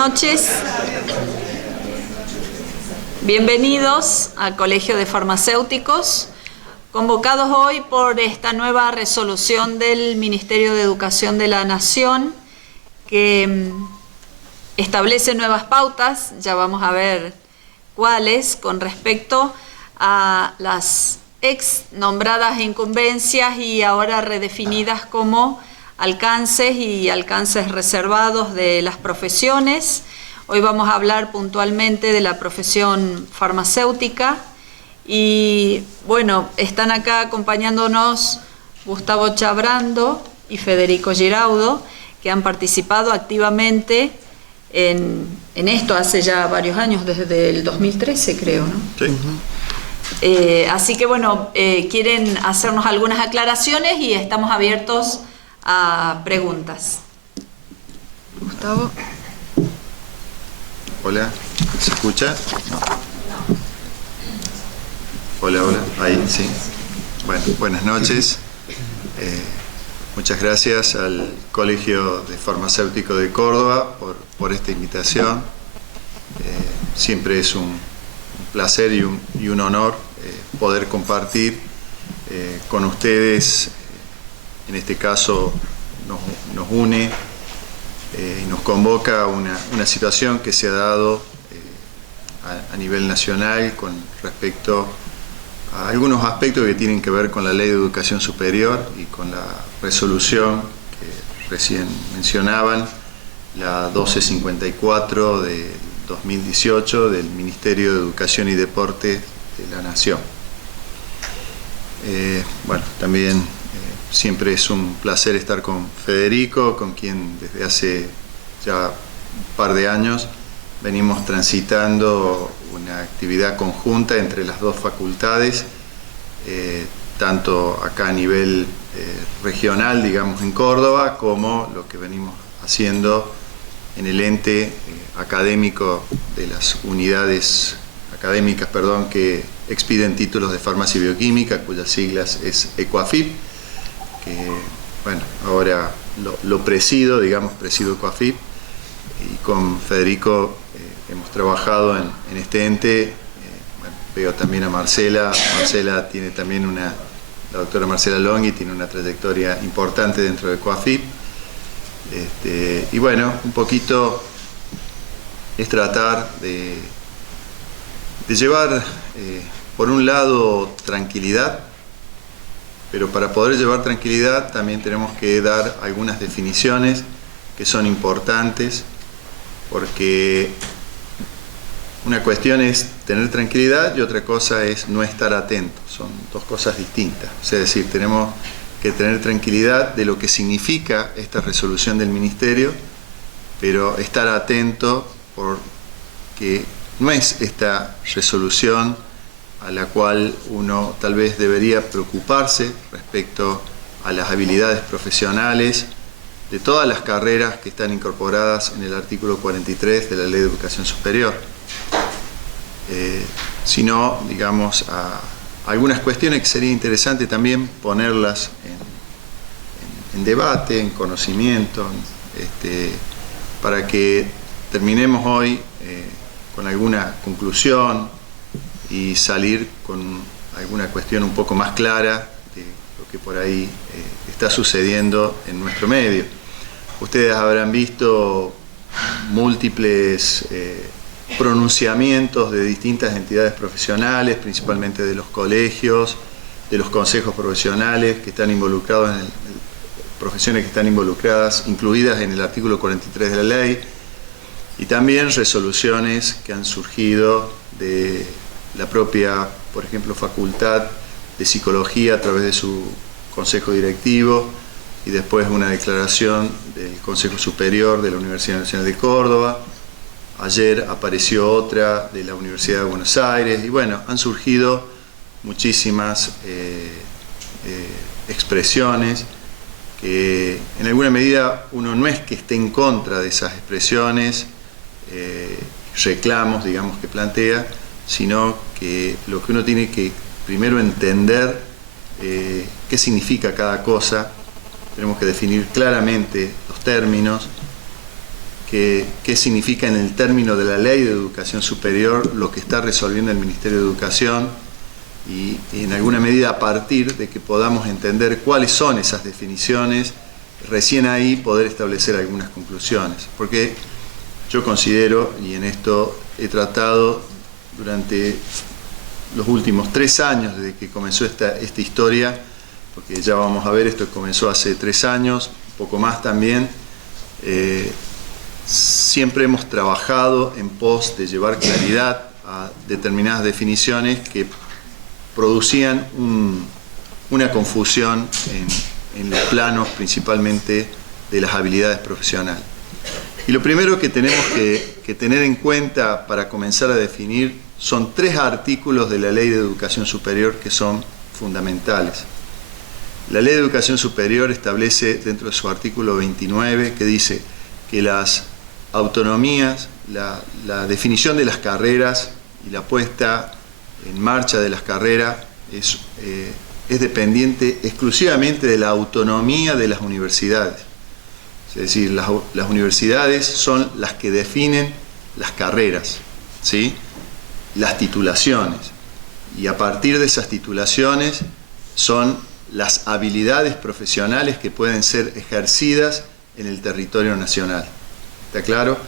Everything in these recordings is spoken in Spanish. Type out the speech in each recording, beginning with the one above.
noches. Bienvenidos al Colegio de Farmacéuticos, convocados hoy por esta nueva resolución del Ministerio de Educación de la Nación que establece nuevas pautas, ya vamos a ver cuáles, con respecto a las ex nombradas incumbencias y ahora redefinidas como alcances y alcances reservados de las profesiones. Hoy vamos a hablar puntualmente de la profesión farmacéutica y bueno, están acá acompañándonos Gustavo Chabrando y Federico Giraudo, que han participado activamente en esto hace ya varios años, desde el 2013 creo, ¿no? Sí. Así que bueno, quieren hacernos algunas aclaraciones y estamos abiertos a preguntas. Gustavo. Hola, ¿se escucha? No. Hola, hola, ahí, sí. Bueno, buenas noches. Muchas gracias al Colegio de Farmacéuticos de Córdoba por esta invitación. Siempre es un placer y un honor poder compartir con ustedes. En este caso nos une y nos convoca una situación que se ha dado a nivel nacional con respecto a algunos aspectos que tienen que ver con la Ley de Educación Superior y con la resolución que recién mencionaban, la 1254 de 2018 del Ministerio de Educación y Deporte de la Nación. Bueno, también siempre es un placer estar con Federico, con quien desde hace ya un par de años venimos transitando una actividad conjunta entre las dos facultades, tanto acá a nivel regional, digamos en Córdoba, como lo que venimos haciendo en el ente académico de las unidades académicas, que expiden títulos de farmacia y bioquímica, cuyas siglas es ECOAFIP, que bueno, ahora lo presido, presido ECOAFIP, y con Federico hemos trabajado en este ente. Bueno, veo también a Marcela tiene también la doctora Marcela Longhi tiene una trayectoria importante dentro de ECOAFIP, y bueno, un poquito es tratar de llevar por un lado tranquilidad, pero para poder llevar tranquilidad también tenemos que dar algunas definiciones que son importantes, porque una cuestión es tener tranquilidad y otra cosa es no estar atento. Son dos cosas distintas. Es decir, tenemos que tener tranquilidad de lo que significa esta resolución del Ministerio, pero estar atento porque no es esta resolución a la cual uno tal vez debería preocuparse respecto a las habilidades profesionales de todas las carreras que están incorporadas en el artículo 43 de la Ley de Educación Superior, sino, a algunas cuestiones que sería interesante también ponerlas en debate, en conocimiento, para que terminemos hoy con alguna conclusión y salir con alguna cuestión un poco más clara de lo que por ahí está sucediendo en nuestro medio. Ustedes habrán visto múltiples pronunciamientos de distintas entidades profesionales, principalmente de los colegios, de los consejos profesionales que están involucrados profesiones que están involucradas, incluidas en el artículo 43 de la ley, y también resoluciones que han surgido de la propia, por ejemplo, Facultad de Psicología a través de su Consejo Directivo, y después una declaración del Consejo Superior de la Universidad Nacional de Córdoba. Ayer apareció otra de la Universidad de Buenos Aires, y bueno, han surgido muchísimas expresiones que en alguna medida uno no es que esté en contra de esas expresiones, reclamos, que plantea, sino que lo que uno tiene que primero entender qué significa cada cosa. Tenemos que definir claramente los términos, qué significa en el término de la Ley de Educación Superior lo que está resolviendo el Ministerio de Educación y en alguna medida a partir de que podamos entender cuáles son esas definiciones, recién ahí poder establecer algunas conclusiones. Porque yo considero, y en esto he tratado durante los últimos 3 años desde que comenzó esta historia, porque ya vamos a ver, esto comenzó hace 3 años, un poco más también, siempre hemos trabajado en pos de llevar claridad a determinadas definiciones que producían una confusión en los planos principalmente de las habilidades profesionales. Y lo primero que tenemos que tener en cuenta para comenzar a definir son 3 artículos de la Ley de Educación Superior que son fundamentales. La Ley de Educación Superior establece dentro de su artículo 29 que dice que las autonomías, la definición de las carreras y la puesta en marcha de las carreras es dependiente exclusivamente de la autonomía de las universidades. Es decir, las universidades son las que definen las carreras, ¿sí? Las titulaciones. Y a partir de esas titulaciones son las habilidades profesionales que pueden ser ejercidas en el territorio nacional. ¿Está claro?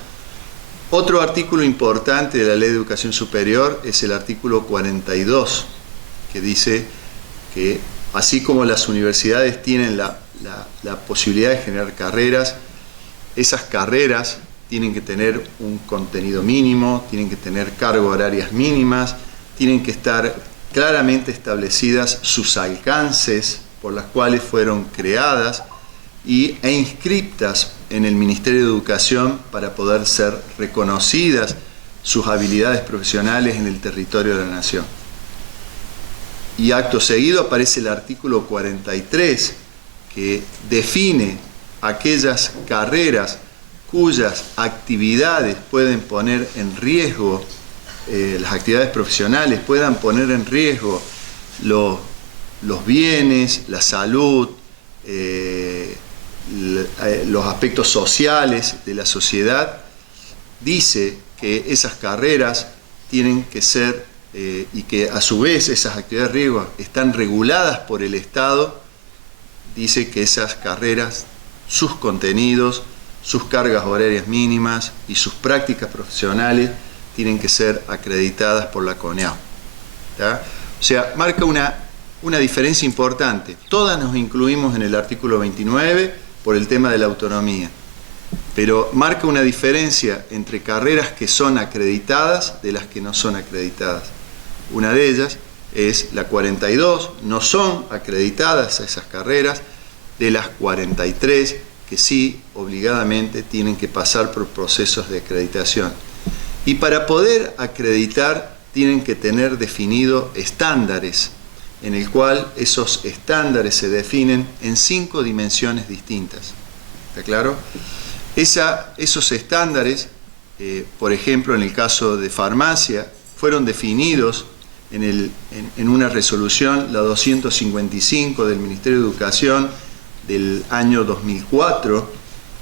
Otro artículo importante de la Ley de Educación Superior es el artículo 42, que dice que así como las universidades tienen la posibilidad de generar carreras, esas carreras tienen que tener un contenido mínimo, tienen que tener cargas horarias mínimas, tienen que estar claramente establecidas sus alcances por las cuales fueron creadas e inscriptas en el Ministerio de Educación para poder ser reconocidas sus habilidades profesionales en el territorio de la Nación. Y acto seguido aparece el artículo 43, que define aquellas carreras cuyas actividades pueden poner en riesgo, las actividades profesionales puedan poner en riesgo los bienes, la salud, los aspectos sociales de la sociedad. Dice que esas carreras tienen que ser, y que a su vez esas actividades de riesgo están reguladas por el Estado. Dice que esas carreras, sus contenidos, sus cargas horarias mínimas y sus prácticas profesionales tienen que ser acreditadas por la CONEAU. ¿Tá? O sea, marca una diferencia importante. Todas nos incluimos en el artículo 29 por el tema de la autonomía, pero marca una diferencia entre carreras que son acreditadas de las que no son acreditadas. Una de ellas es la 42, no son acreditadas esas carreras, de las 43 que sí obligadamente tienen que pasar por procesos de acreditación. Y para poder acreditar tienen que tener definidos estándares, en el cual esos estándares se definen en 5 dimensiones distintas. ¿Está claro? Esos estándares, por ejemplo, en el caso de farmacia, fueron definidos en una resolución, la 255 del Ministerio de Educación del año 2004,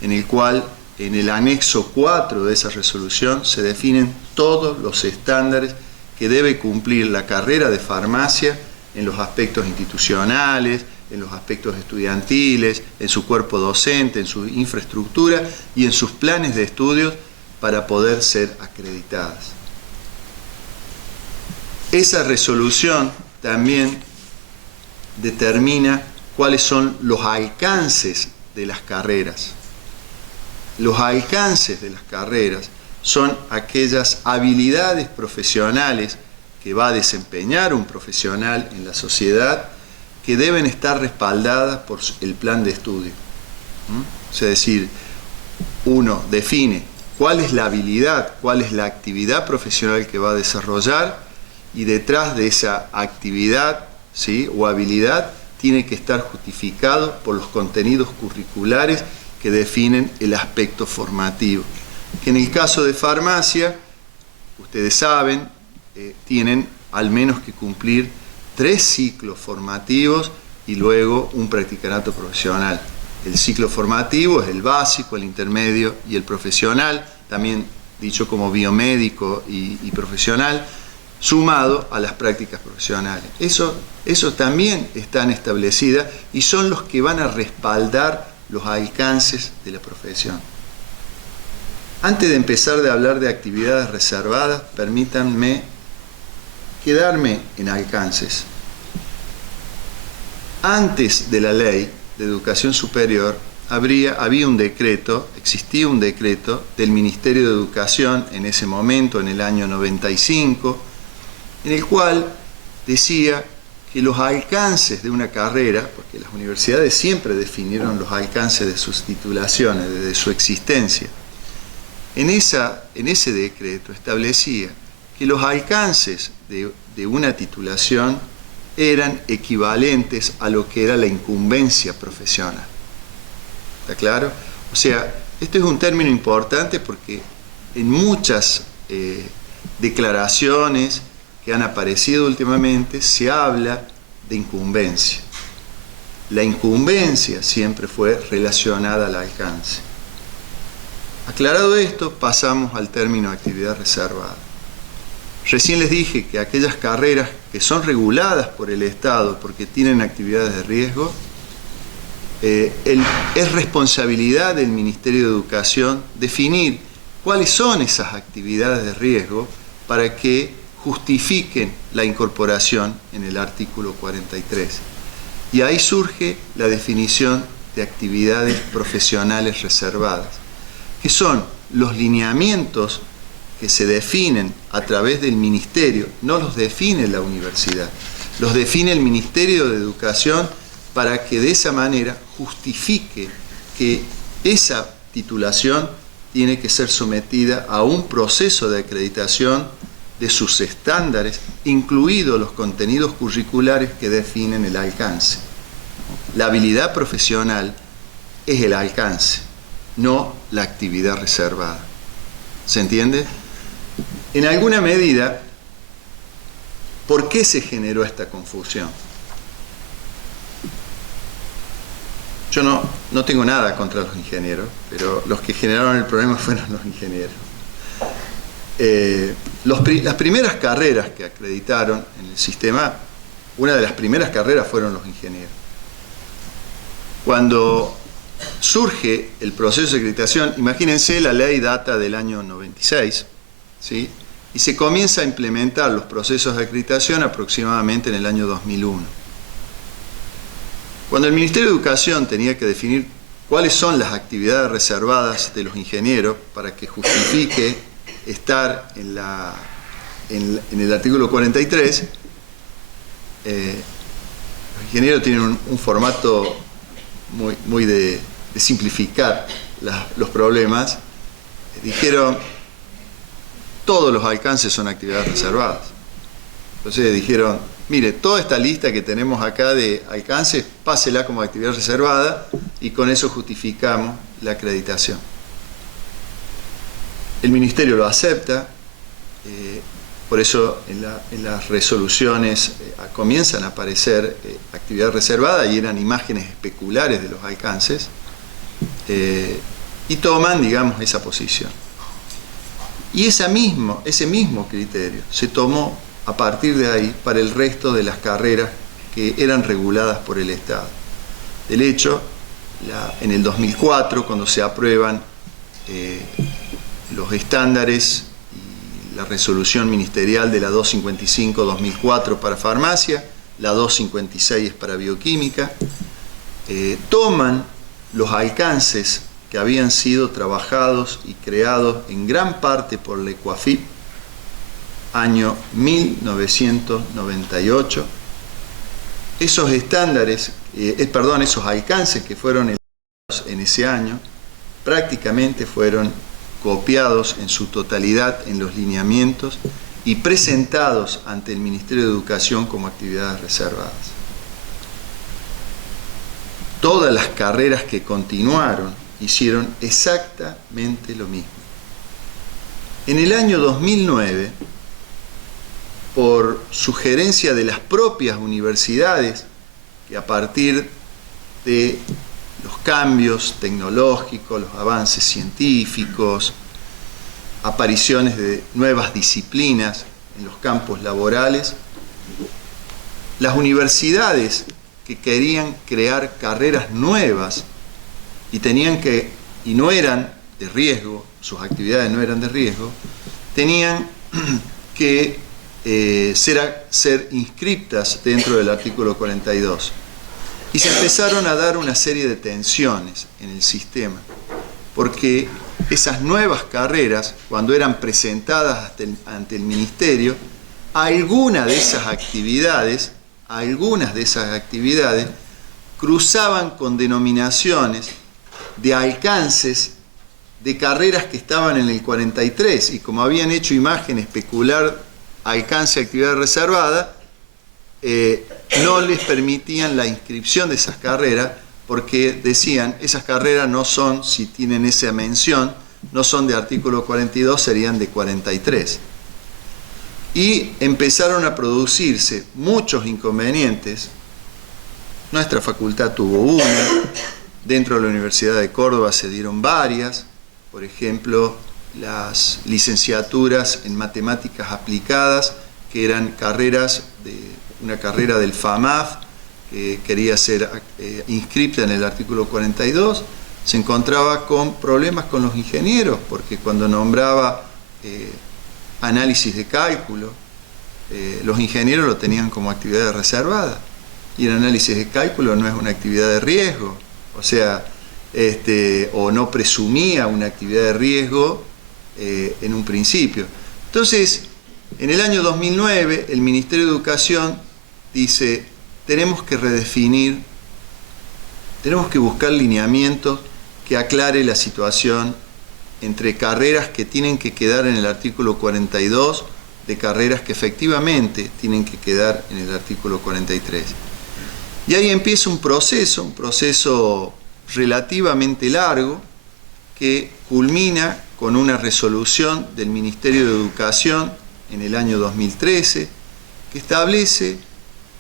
en el cual en el anexo 4 de esa resolución se definen todos los estándares que debe cumplir la carrera de farmacia en los aspectos institucionales, en los aspectos estudiantiles, en su cuerpo docente, en su infraestructura y en sus planes de estudios para poder ser acreditadas. Esa resolución también determina cuáles son los alcances de las carreras. Los alcances de las carreras son aquellas habilidades profesionales que va a desempeñar un profesional en la sociedad que deben estar respaldadas por el plan de estudio. Es decir, uno define cuál es la habilidad, cuál es la actividad profesional que va a desarrollar y detrás de esa actividad, ¿sí?, o habilidad tiene que estar justificado por los contenidos curriculares que definen el aspecto formativo. Que en el caso de farmacia, ustedes saben, tienen al menos que cumplir 3 ciclos formativos y luego un practicanato profesional. El ciclo formativo es el básico, el intermedio y el profesional, también dicho como biomédico y profesional, sumado a las prácticas profesionales. Eso también están establecidas y son los que van a respaldar los alcances de la profesión. Antes de empezar de hablar de actividades reservadas, permítanme quedarme en alcances. Antes de la ley de educación superior existía un decreto del Ministerio de Educación en ese momento, en el año 95, en el cual decía que los alcances de una carrera, porque las universidades siempre definieron los alcances de sus titulaciones, desde su existencia, en ese decreto establecía que los alcances de una titulación eran equivalentes a lo que era la incumbencia profesional. ¿Está claro? O sea, este es un término importante porque en muchas declaraciones que han aparecido últimamente se habla de incumbencia. La incumbencia siempre fue relacionada al alcance. Aclarado esto, pasamos al término actividad reservada. Recién les dije que aquellas carreras que son reguladas por el Estado porque tienen actividades de riesgo, es responsabilidad del Ministerio de Educación definir cuáles son esas actividades de riesgo para que justifiquen la incorporación en el artículo 43. Y ahí surge la definición de actividades profesionales reservadas, que son los lineamientos que se definen a través del Ministerio, no los define la universidad, los define el Ministerio de Educación para que de esa manera justifique que esa titulación tiene que ser sometida a un proceso de acreditación de sus estándares, incluidos los contenidos curriculares que definen el alcance. La habilidad profesional es el alcance, no la actividad reservada. ¿Se entiende? En alguna medida, ¿por qué se generó esta confusión? Yo no tengo nada contra los ingenieros, pero los que generaron el problema fueron los ingenieros. Las primeras carreras que acreditaron en el sistema, una de las primeras carreras fueron los ingenieros. Cuando surge el proceso de acreditación, imagínense, la ley data del año 96, ¿sí? Y se comienza a implementar los procesos de acreditación aproximadamente en el año 2001. Cuando el Ministerio de Educación tenía que definir cuáles son las actividades reservadas de los ingenieros para que justifique estar en el artículo 43, los ingenieros tienen un formato muy de simplificar los problemas. Dijeron, todos los alcances son actividades reservadas. Entonces dijeron, mire, toda esta lista que tenemos acá de alcances, pásela como actividad reservada y con eso justificamos la acreditación. El Ministerio lo acepta, por eso en las resoluciones comienzan a aparecer actividad reservada y eran imágenes especulares de los alcances, y toman, digamos, esa posición. Y ese mismo criterio se tomó a partir de ahí para el resto de las carreras que eran reguladas por el Estado. De hecho, en el 2004, cuando se aprueban los estándares y la resolución ministerial de la 255-2004 para farmacia, la 256 es para bioquímica, toman los alcances que habían sido trabajados y creados en gran parte por la ECUAFIP, año 1998. Esos estándares, esos alcances que fueron elaborados en ese año, prácticamente fueron copiados en su totalidad en los lineamientos y presentados ante el Ministerio de Educación como actividades reservadas. Todas las carreras que continuaron hicieron exactamente lo mismo. En el año 2009, por sugerencia de las propias universidades, que a partir de los cambios tecnológicos, los avances científicos, apariciones de nuevas disciplinas en los campos laborales, las universidades que querían crear carreras nuevas y no eran de riesgo, sus actividades no eran de riesgo, tenían que ser inscriptas dentro del artículo 42. Y se empezaron a dar una serie de tensiones en el sistema, porque esas nuevas carreras, cuando eran presentadas ante el ministerio, algunas de esas actividades cruzaban con denominaciones de alcances de carreras que estaban en el 43, y como habían hecho imagen especular alcance actividad reservada, no les permitían la inscripción de esas carreras, porque decían, esas carreras no son, si tienen esa mención, no son de artículo 42, serían de 43. Y empezaron a producirse muchos inconvenientes. Nuestra facultad tuvo una, dentro de la Universidad de Córdoba se dieron varias, por ejemplo, las licenciaturas en matemáticas aplicadas, que eran carreras una carrera del FAMAF, que quería ser inscripta en el artículo 42, se encontraba con problemas con los ingenieros, porque cuando nombraba análisis de cálculo, los ingenieros lo tenían como actividad reservada, y el análisis de cálculo no es una actividad de riesgo, o sea, o no presumía una actividad de riesgo en un principio. Entonces, en el año 2009, el Ministerio de Educación dice, tenemos que redefinir, tenemos que buscar lineamientos que aclare la situación entre carreras que tienen que quedar en el artículo 42, de carreras que efectivamente tienen que quedar en el artículo 43. Y ahí empieza un proceso relativamente largo, que culmina con una resolución del Ministerio de Educación en el año 2013, que establece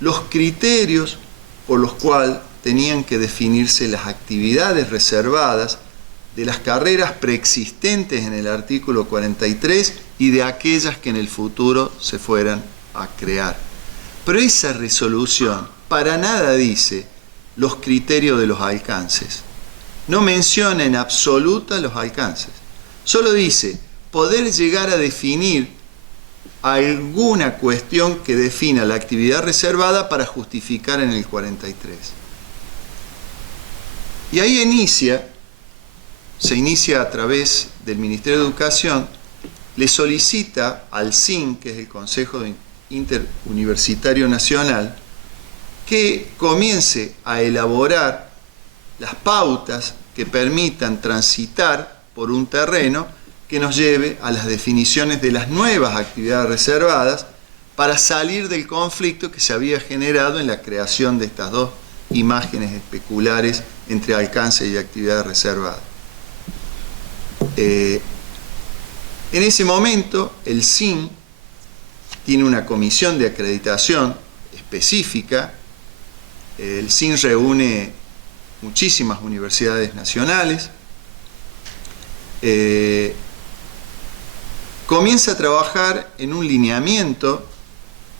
los criterios por los cuales tenían que definirse las actividades reservadas de las carreras preexistentes en el artículo 43 y de aquellas que en el futuro se fueran a crear. Pero esa resolución para nada dice los criterios de los alcances. No menciona en absoluta los alcances. Solo dice poder llegar a definir alguna cuestión que defina la actividad reservada para justificar en el 43. Y ahí se inicia a través del Ministerio de Educación, le solicita al CIN, que es el Consejo Interuniversitario Nacional, que comience a elaborar las pautas que permitan transitar por un terreno que nos lleve a las definiciones de las nuevas actividades reservadas para salir del conflicto que se había generado en la creación de estas dos imágenes especulares entre alcance y actividad reservada. En ese momento, el CIN tiene una comisión de acreditación específica. El CIN reúne muchísimas universidades nacionales. Comienza a trabajar en un lineamiento,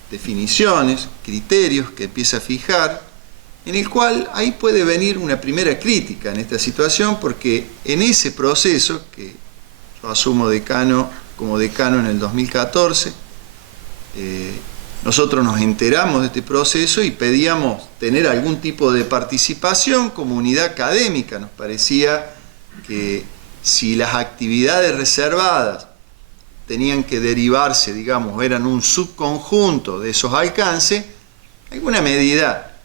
definiciones, criterios que empieza a fijar, en el cual ahí puede venir una primera crítica en esta situación, porque en ese proceso, que yo asumo como decano en el 2014, nosotros nos enteramos de este proceso y pedíamos tener algún tipo de participación, comunidad académica. Nos parecía que si las actividades reservadas tenían que derivarse, digamos, eran un subconjunto de esos alcances, alguna medida,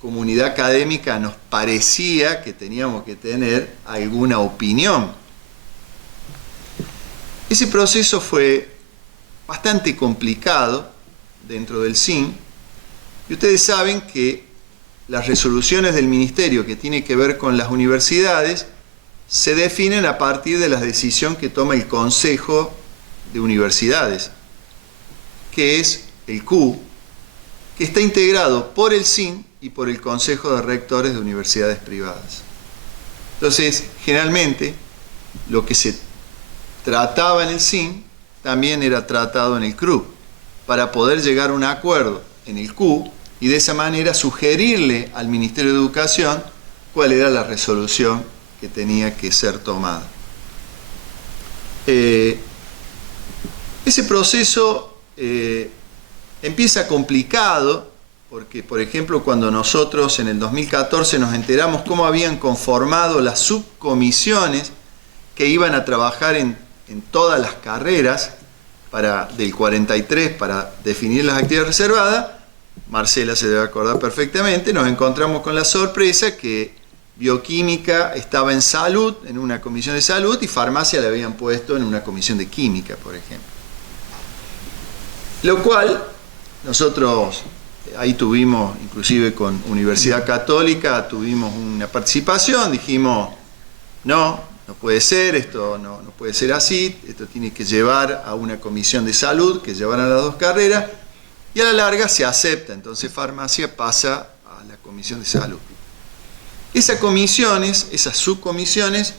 comunidad académica, nos parecía que teníamos que tener alguna opinión. Ese proceso fue bastante complicado dentro del CIN, y ustedes saben que las resoluciones del Ministerio que tienen que ver con las universidades se definen a partir de la decisión que toma el Consejo de Universidades, que es el CU, que está integrado por el CIN y por el Consejo de Rectores de Universidades Privadas. Entonces, generalmente, lo que se trataba en el SIN también era tratado en el CRU, para poder llegar a un acuerdo en el Q y de esa manera sugerirle al Ministerio de Educación cuál era la resolución que tenía que ser tomada. Ese proceso empieza complicado porque, por ejemplo, cuando nosotros en el 2014 nos enteramos cómo habían conformado las subcomisiones que iban a trabajar en todas las carreras del 43 para definir las actividades reservadas, Marcela se debe acordar perfectamente, nos encontramos con la sorpresa que bioquímica estaba en salud, en una comisión de salud, y farmacia la habían puesto en una comisión de química, por ejemplo. Lo cual, nosotros ahí tuvimos, inclusive con Universidad Católica, tuvimos una participación, dijimos, no puede ser, esto no puede ser así, esto tiene que llevar a una comisión de salud, que llevaran las dos carreras, y a la larga se acepta, entonces farmacia pasa a la comisión de salud. Esas comisiones, esas subcomisiones,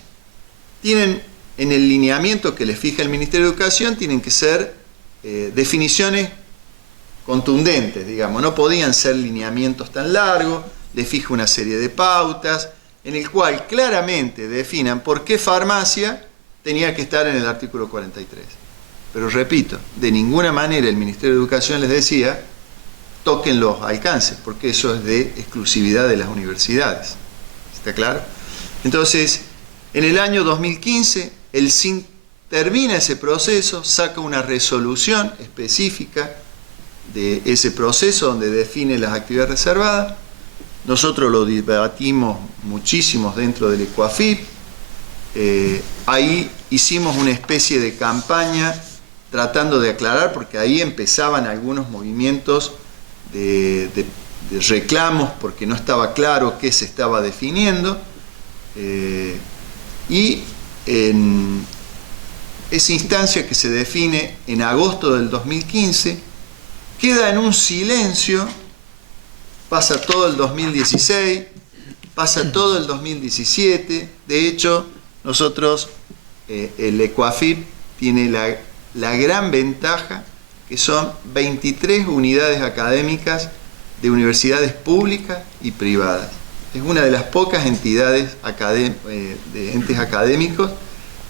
tienen en el lineamiento que les fija el Ministerio de Educación, tienen que ser definiciones contundentes, digamos, no podían ser lineamientos tan largos, les fija una serie de pautas, en el cual claramente definan por qué farmacia tenía que estar en el artículo 43. Pero repito, de ninguna manera el Ministerio de Educación les decía, toquen los alcances, porque eso es de exclusividad de las universidades. ¿Está claro? Entonces, en el año 2015, el SIN termina ese proceso, saca una resolución específica de ese proceso donde define las actividades reservadas. Nosotros lo debatimos muchísimo dentro del ECUAFIP. Ahí hicimos una especie de campaña tratando de aclarar, porque ahí empezaban algunos movimientos de reclamos porque no estaba claro qué se estaba definiendo, y en esa instancia que se define en agosto del 2015 queda en un silencio, pasa todo el 2016, pasa todo el 2017. De hecho, nosotros, el ECUAFIP tiene la gran ventaja que son 23 unidades académicas de universidades públicas y privadas. Es una de las pocas entidades de entes académicos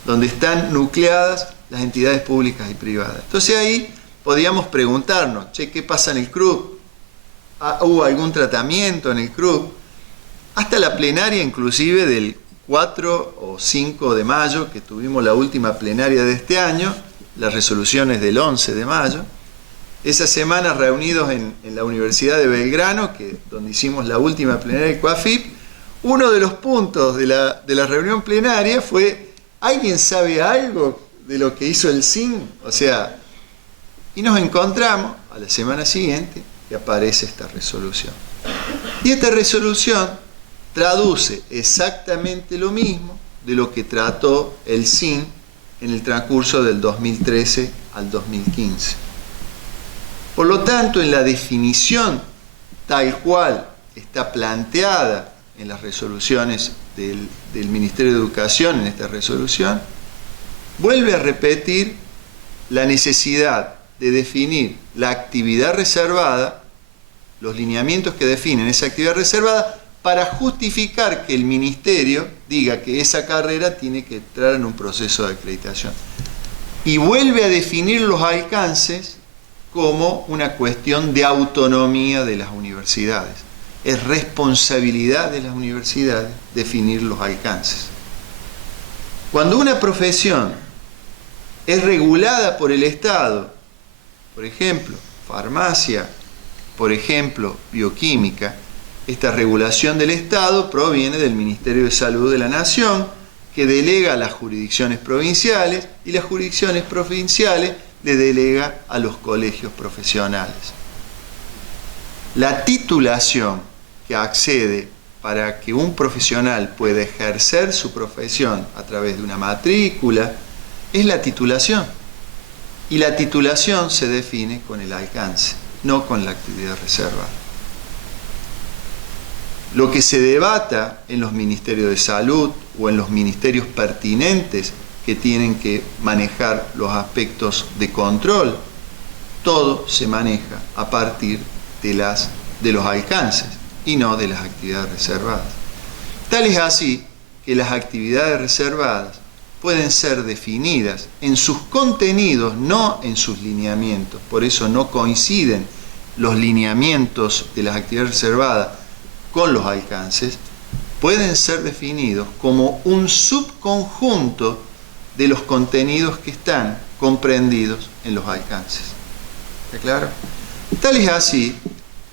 donde están nucleadas las entidades públicas y privadas. Entonces ahí podíamos preguntarnos, che, ¿qué pasa en el CRUB? ¿Hubo algún tratamiento en el CRUB? Hasta la plenaria inclusive del 4 o 5 de mayo, que tuvimos la última plenaria de este año, las resoluciones del 11 de mayo, esa semana reunidos en la Universidad de Belgrano, donde hicimos la última plenaria del CUAFIP, uno de los puntos de la reunión plenaria fue, ¿alguien sabe algo de lo que hizo el SIN? O sea, y nos encontramos a la semana siguiente que aparece esta resolución. Y esta resolución traduce exactamente lo mismo de lo que trató el SIN en el transcurso del 2013 al 2015. Por lo tanto, en la definición tal cual está planteada en las resoluciones del Ministerio de Educación, en esta resolución, vuelve a repetir la necesidad de definir la actividad reservada, los lineamientos que definen esa actividad reservada, para justificar que el Ministerio diga que esa carrera tiene que entrar en un proceso de acreditación. Y vuelve a definir los alcances como una cuestión de autonomía de las universidades. Es responsabilidad de las universidades definir los alcances. Cuando una profesión es regulada por el Estado, por ejemplo, farmacia, por ejemplo, bioquímica, esta regulación del Estado proviene del Ministerio de Salud de la Nación, que delega a las jurisdicciones provinciales, y las jurisdicciones provinciales le delega a los colegios profesionales. La titulación que accede para que un profesional pueda ejercer su profesión a través de una matrícula es la titulación. Y la titulación se define con el alcance, no con la actividad reservada. lo que se debata en los ministerios de salud o en los ministerios pertinentes que tienen que manejar los aspectos de control, todo se maneja a partir de los alcances y no de las actividades reservadas. Tal es así que las actividades reservadas pueden ser definidas en sus contenidos, no en sus lineamientos. Por eso no coinciden los lineamientos de las actividades reservadas con los alcances. Pueden ser definidos como un subconjunto de los contenidos que están comprendidos en los alcances. ¿Está claro? Tal es así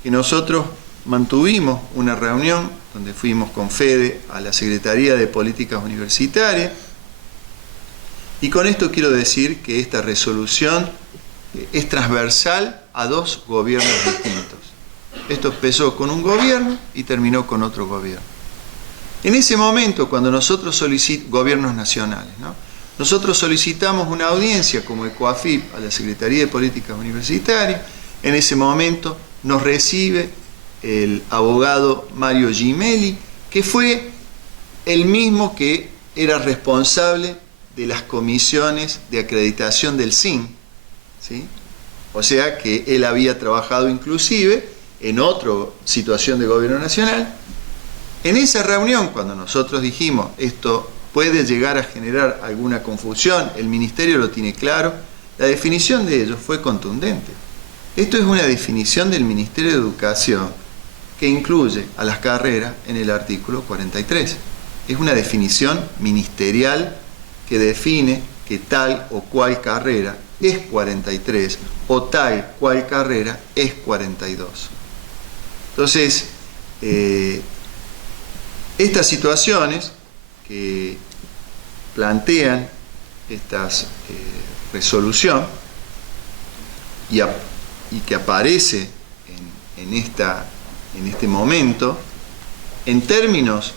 que nosotros mantuvimos una reunión donde fuimos con Fede a la Secretaría de Políticas Universitarias, y con esto quiero decir que esta resolución es transversal a dos gobiernos distintos. Esto empezó con un gobierno y terminó con otro gobierno. En ese momento, cuando nosotros gobiernos nacionales, ¿no? Nosotros solicitamos una audiencia como ECOAFIP a la Secretaría de Políticas Universitarias. En ese momento nos recibe el abogado Mario Gimelli, que fue el mismo que era responsable de las comisiones de acreditación del SIN, ¿sí? O sea que él había trabajado inclusive en otra situación de gobierno nacional. En esa reunión, cuando nosotros dijimos esto puede llegar a generar alguna confusión, el ministerio lo tiene claro, la definición de ellos fue contundente. Esto es una definición del Ministerio de Educación que incluye a las carreras en el artículo 43. Es una definición ministerial que define que tal o cual carrera es 43 o tal cual carrera es 42. Entonces, estas situaciones que plantean estas resolución y que aparece en este momento, en términos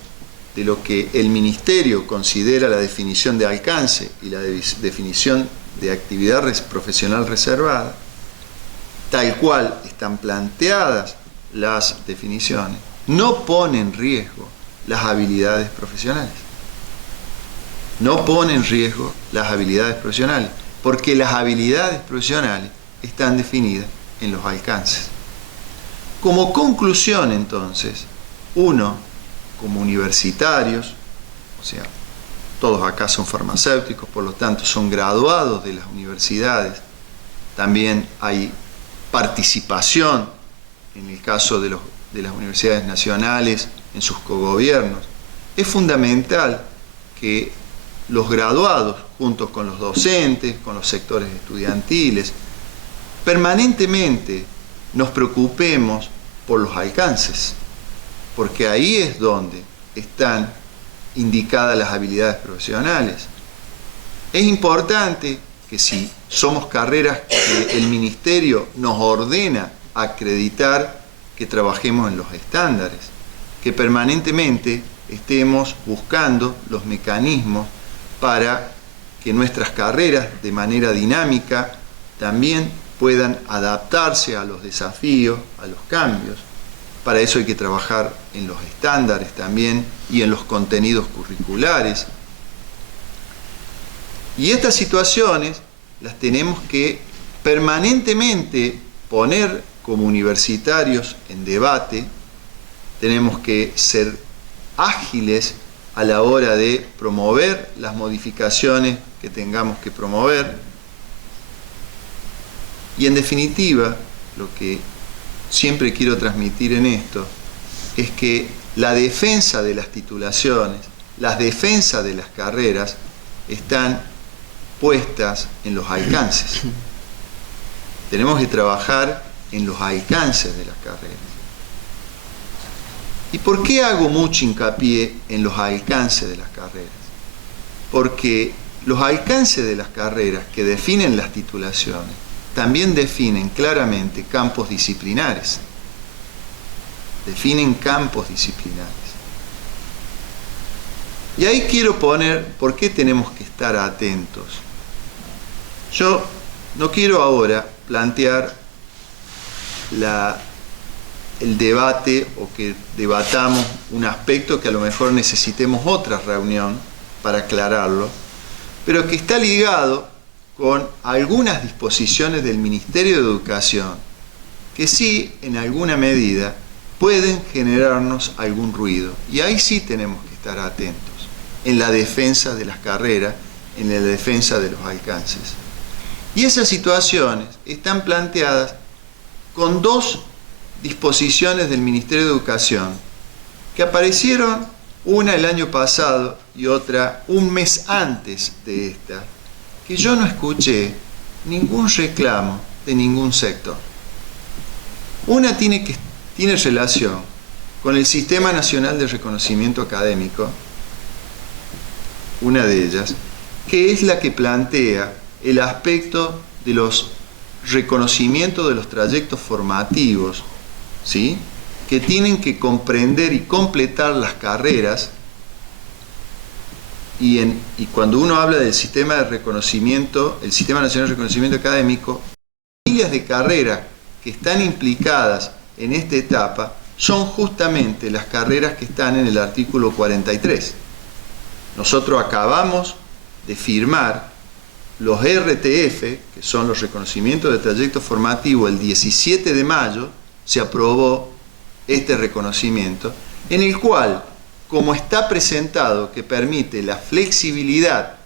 de lo que el Ministerio considera la definición de alcance y la definición de actividad profesional reservada, tal cual están planteadas las definiciones, no pone en riesgo las habilidades profesionales. No pone en riesgo las habilidades profesionales, porque las habilidades profesionales están definidas en los alcances. Como conclusión, entonces, uno, como universitarios, o sea, todos acá son farmacéuticos, por lo tanto son graduados de las universidades, también hay participación en el caso de las universidades nacionales en sus cogobiernos. Es fundamental que los graduados, junto con los docentes, con los sectores estudiantiles, permanentemente nos preocupemos por los alcances, porque ahí es donde están indicadas las habilidades profesionales. Es importante que si somos carreras que el Ministerio nos ordena acreditar, que trabajemos en los estándares, que permanentemente estemos buscando los mecanismos para que nuestras carreras de manera dinámica también puedan adaptarse a los desafíos, a los cambios. Para eso hay que trabajar en los estándares también y en los contenidos curriculares. Y estas situaciones las tenemos que permanentemente poner como universitarios en debate. Tenemos que ser ágiles a la hora de promover las modificaciones que tengamos que promover. Y en definitiva, lo que siempre quiero transmitir en esto es que la defensa de las titulaciones, las defensas de las carreras están puestas en los alcances. Tenemos que trabajar en los alcances de las carreras. ¿Y por qué hago mucho hincapié en los alcances de las carreras? Porque los alcances de las carreras que definen las titulaciones también definen claramente campos disciplinares. Definen campos disciplinares. Y ahí quiero poner por qué tenemos que estar atentos. Yo no quiero ahora plantear la el debate o que debatamos un aspecto que a lo mejor necesitemos otra reunión para aclararlo, pero que está ligado con algunas disposiciones del Ministerio de Educación que sí, en alguna medida, pueden generarnos algún ruido. Y ahí sí tenemos que estar atentos en la defensa de las carreras, en la defensa de los alcances. Y esas situaciones están planteadas con dos disposiciones del Ministerio de Educación que aparecieron, una el año pasado y otra un mes antes de esta, que yo no escuché ningún reclamo de ningún sector. Una tiene relación con el Sistema Nacional de Reconocimiento Académico, una de ellas, que es la que plantea el aspecto de los reconocimientos de los trayectos formativos, ¿sí?, que tienen que comprender y completar las carreras. Y cuando uno habla del sistema de reconocimiento, el Sistema Nacional de Reconocimiento Académico, familias de carrera que están implicadas en esta etapa son justamente las carreras que están en el artículo 43. Nosotros acabamos de firmar los RTF, que son los reconocimientos de trayecto formativo, el 17 de mayo se aprobó este reconocimiento, en el cual, como está presentado, que permite la flexibilidad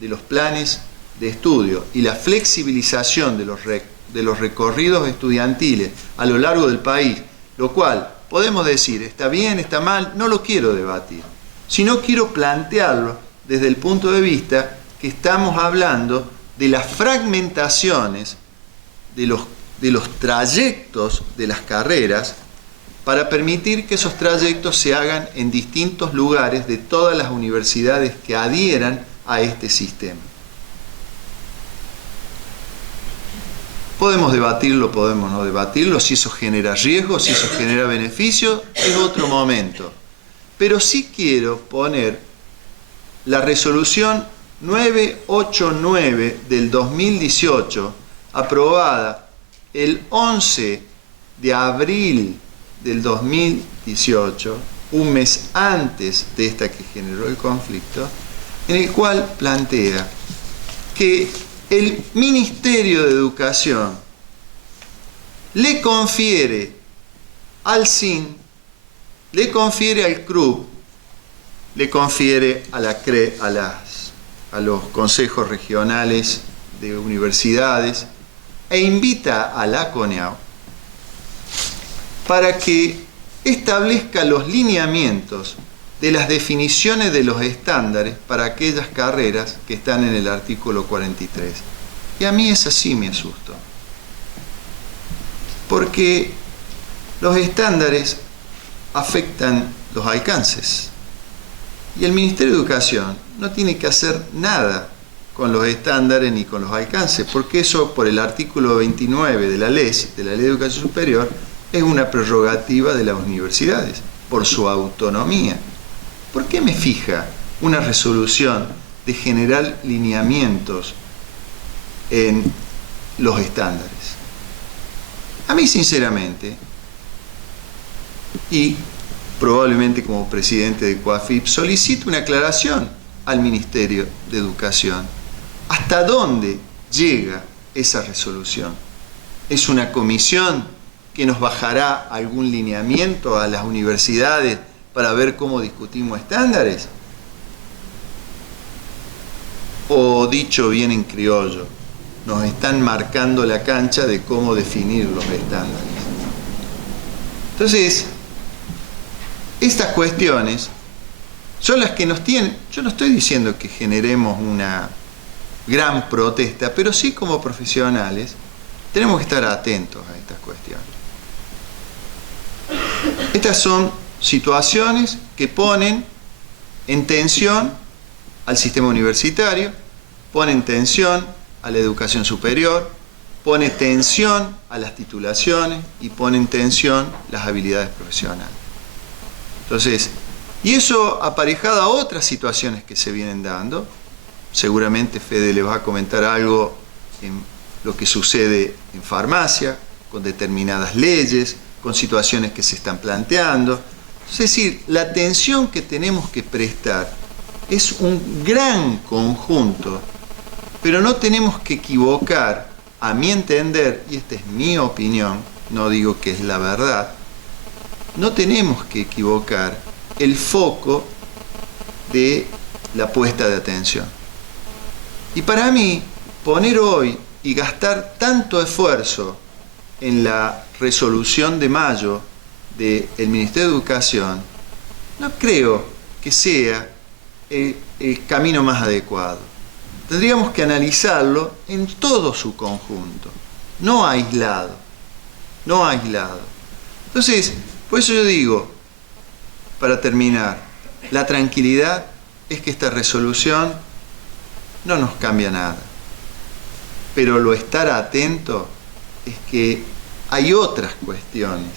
de los planes de estudio y la flexibilización de los recorridos estudiantiles a lo largo del país, lo cual podemos decir, está bien, está mal, no lo quiero debatir, sino quiero plantearlo desde el punto de vista que estamos hablando de las fragmentaciones de los trayectos de las carreras para permitir que esos trayectos se hagan en distintos lugares de todas las universidades que adhieran a este sistema. Podemos debatirlo, podemos no debatirlo, si eso genera riesgo, si eso genera beneficio, es otro momento. Pero sí quiero poner la resolución 989 del 2018, aprobada el 11 de abril del 2018, un mes antes de esta que generó el conflicto, en el cual plantea que el Ministerio de Educación le confiere al SIN, le confiere al CRUB, le confiere a la CRE, a los consejos regionales de universidades, e invita a la CONEAU para que establezca los lineamientos de las definiciones de los estándares para aquellas carreras que están en el artículo 43. Y a mí eso sí me asustó, porque los estándares afectan los alcances y el Ministerio de Educación no tiene que hacer nada con los estándares ni con los alcances, porque eso, por el artículo 29 de la LES, de la Ley de Educación Superior, es una prerrogativa de las universidades, por su autonomía. ¿Por qué me fija una resolución de generar lineamientos en los estándares? A mí, sinceramente, y probablemente como presidente de COAFIP, solicito una aclaración al Ministerio de Educación. ¿Hasta dónde llega esa resolución? ¿Es una comisión que nos bajará algún lineamiento a las universidades para ver cómo discutimos estándares? O, dicho bien en criollo, nos están marcando la cancha de cómo definir los estándares. Entonces, estas cuestiones son las que nos tienen. Yo no estoy diciendo que generemos una gran protesta, pero sí, como profesionales tenemos que estar atentos a estas cuestiones. Estas son situaciones que ponen en tensión al sistema universitario, ponen tensión a la educación superior, pone tensión a las titulaciones y ponen tensión las habilidades profesionales. Entonces, y eso aparejado a otras situaciones que se vienen dando. Seguramente Fede le va a comentar algo en lo que sucede en farmacia, con determinadas leyes, con situaciones que se están planteando. Es decir, la atención que tenemos que prestar es un gran conjunto, pero no tenemos que equivocar, a mi entender, y esta es mi opinión, no digo que es la verdad, no tenemos que equivocar el foco de la puesta de atención. Y para mí, poner hoy y gastar tanto esfuerzo en la resolución de mayo del Ministerio de Educación, no creo que sea el camino más adecuado. Tendríamos que analizarlo en todo su conjunto, no aislado, no aislado. Entonces, por eso yo digo, para terminar, la tranquilidad es que esta resolución no nos cambia nada, pero lo estar atento es que hay otras cuestiones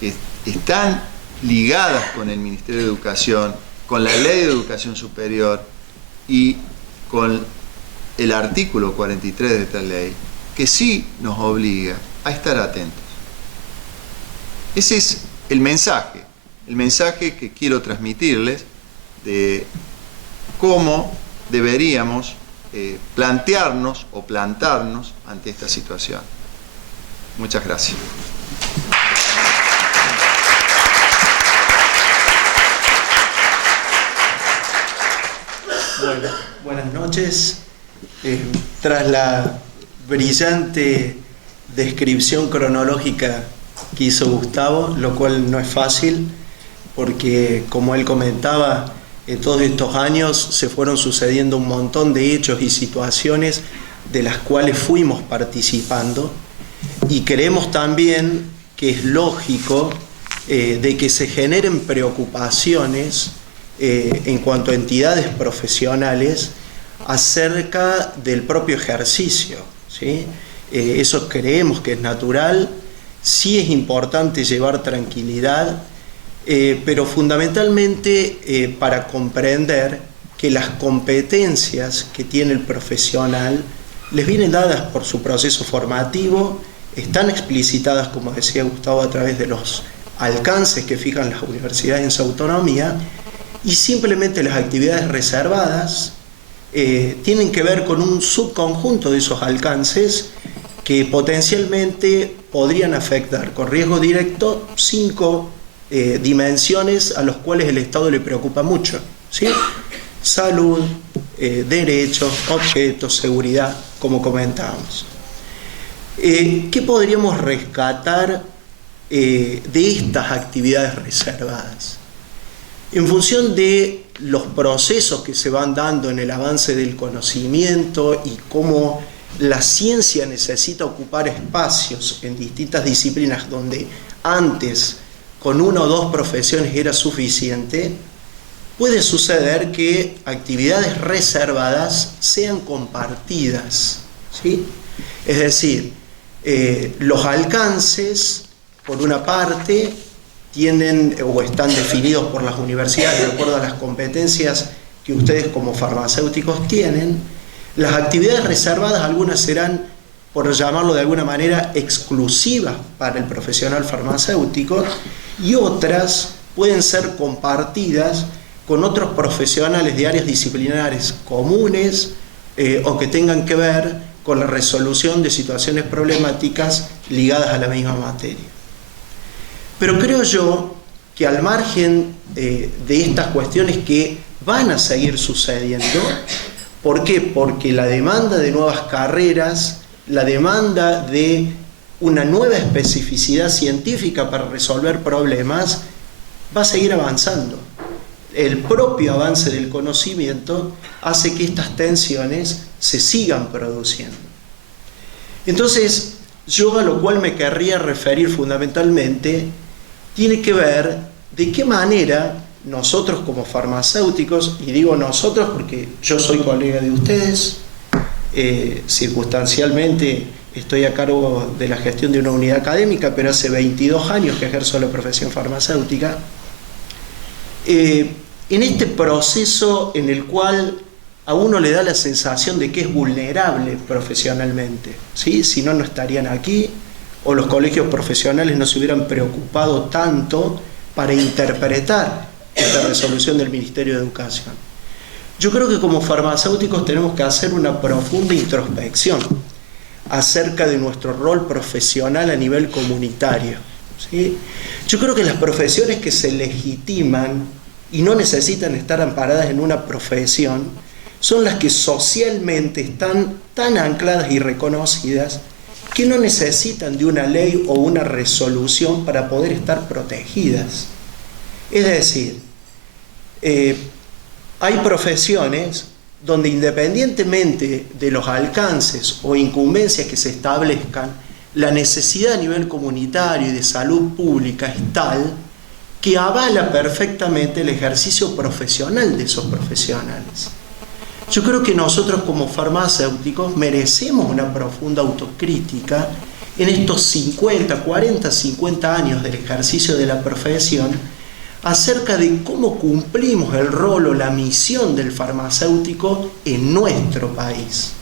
que están ligadas con el Ministerio de Educación, con la Ley de Educación Superior y con el artículo 43 de esta ley, que sí nos obliga a estar atentos. Ese es el mensaje que quiero transmitirles de cómo deberíamos plantearnos o plantarnos ante esta situación. Muchas gracias. Bueno, buenas noches. Tras la brillante descripción cronológica que hizo Gustavo, lo cual no es fácil, porque como él comentaba, en todos estos años se fueron sucediendo un montón de hechos y situaciones de las cuales fuimos participando, y creemos también que es lógico de que se generen preocupaciones en cuanto a entidades profesionales acerca del propio ejercicio, ¿sí? Eso creemos que es natural. Sí es importante llevar tranquilidad, pero fundamentalmente para comprender que las competencias que tiene el profesional les vienen dadas por su proceso formativo, están explicitadas, como decía Gustavo, a través de los alcances que fijan las universidades en su autonomía, y simplemente las actividades reservadas tienen que ver con un subconjunto de esos alcances que potencialmente podrían afectar con riesgo directo 5 dimensiones a las cuales el Estado le preocupa mucho, ¿sí? Salud, derechos, objetos, seguridad, como comentábamos. ¿Qué podríamos rescatar de estas actividades reservadas? En función de los procesos que se van dando en el avance del conocimiento y cómo la ciencia necesita ocupar espacios en distintas disciplinas donde antes con 1 o 2 profesiones era suficiente, puede suceder que actividades reservadas sean compartidas, ¿sí? Es decir, los alcances, por una parte, tienen o están definidos por las universidades de acuerdo a las competencias que ustedes como farmacéuticos tienen. Las actividades reservadas, algunas serán, por llamarlo de alguna manera, exclusivas para el profesional farmacéutico, y otras pueden ser compartidas con otros profesionales de áreas disciplinares comunes o que tengan que ver con la resolución de situaciones problemáticas ligadas a la misma materia. Pero creo yo que al margen de estas cuestiones que van a seguir sucediendo, ¿por qué? Porque la demanda de nuevas carreras, la demanda de una nueva especificidad científica para resolver problemas, va a seguir avanzando. El propio avance del conocimiento hace que estas tensiones se sigan produciendo. Entonces, yo a lo cual me querría referir fundamentalmente tiene que ver de qué manera nosotros como farmacéuticos, y digo nosotros porque yo soy colega de ustedes, circunstancialmente estoy a cargo de la gestión de una unidad académica, pero hace 22 años que ejerzo la profesión farmacéutica, en este proceso en el cual a uno le da la sensación de que es vulnerable profesionalmente, ¿sí? Si no, no estarían aquí, o los colegios profesionales no se hubieran preocupado tanto para interpretar esta resolución del Ministerio de Educación. Yo creo que como farmacéuticos tenemos que hacer una profunda introspección acerca de nuestro rol profesional a nivel comunitario, ¿sí? Yo creo que las profesiones que se legitiman y no necesitan estar amparadas en una profesión son las que socialmente están tan ancladas y reconocidas que no necesitan de una ley o una resolución para poder estar protegidas. Es decir, hay profesiones donde independientemente de los alcances o incumbencias que se establezcan, la necesidad a nivel comunitario y de salud pública es tal que avala perfectamente el ejercicio profesional de esos profesionales. Yo creo que nosotros como farmacéuticos merecemos una profunda autocrítica en estos 50 años del ejercicio de la profesión acerca de cómo cumplimos el rol o la misión del farmacéutico en nuestro país.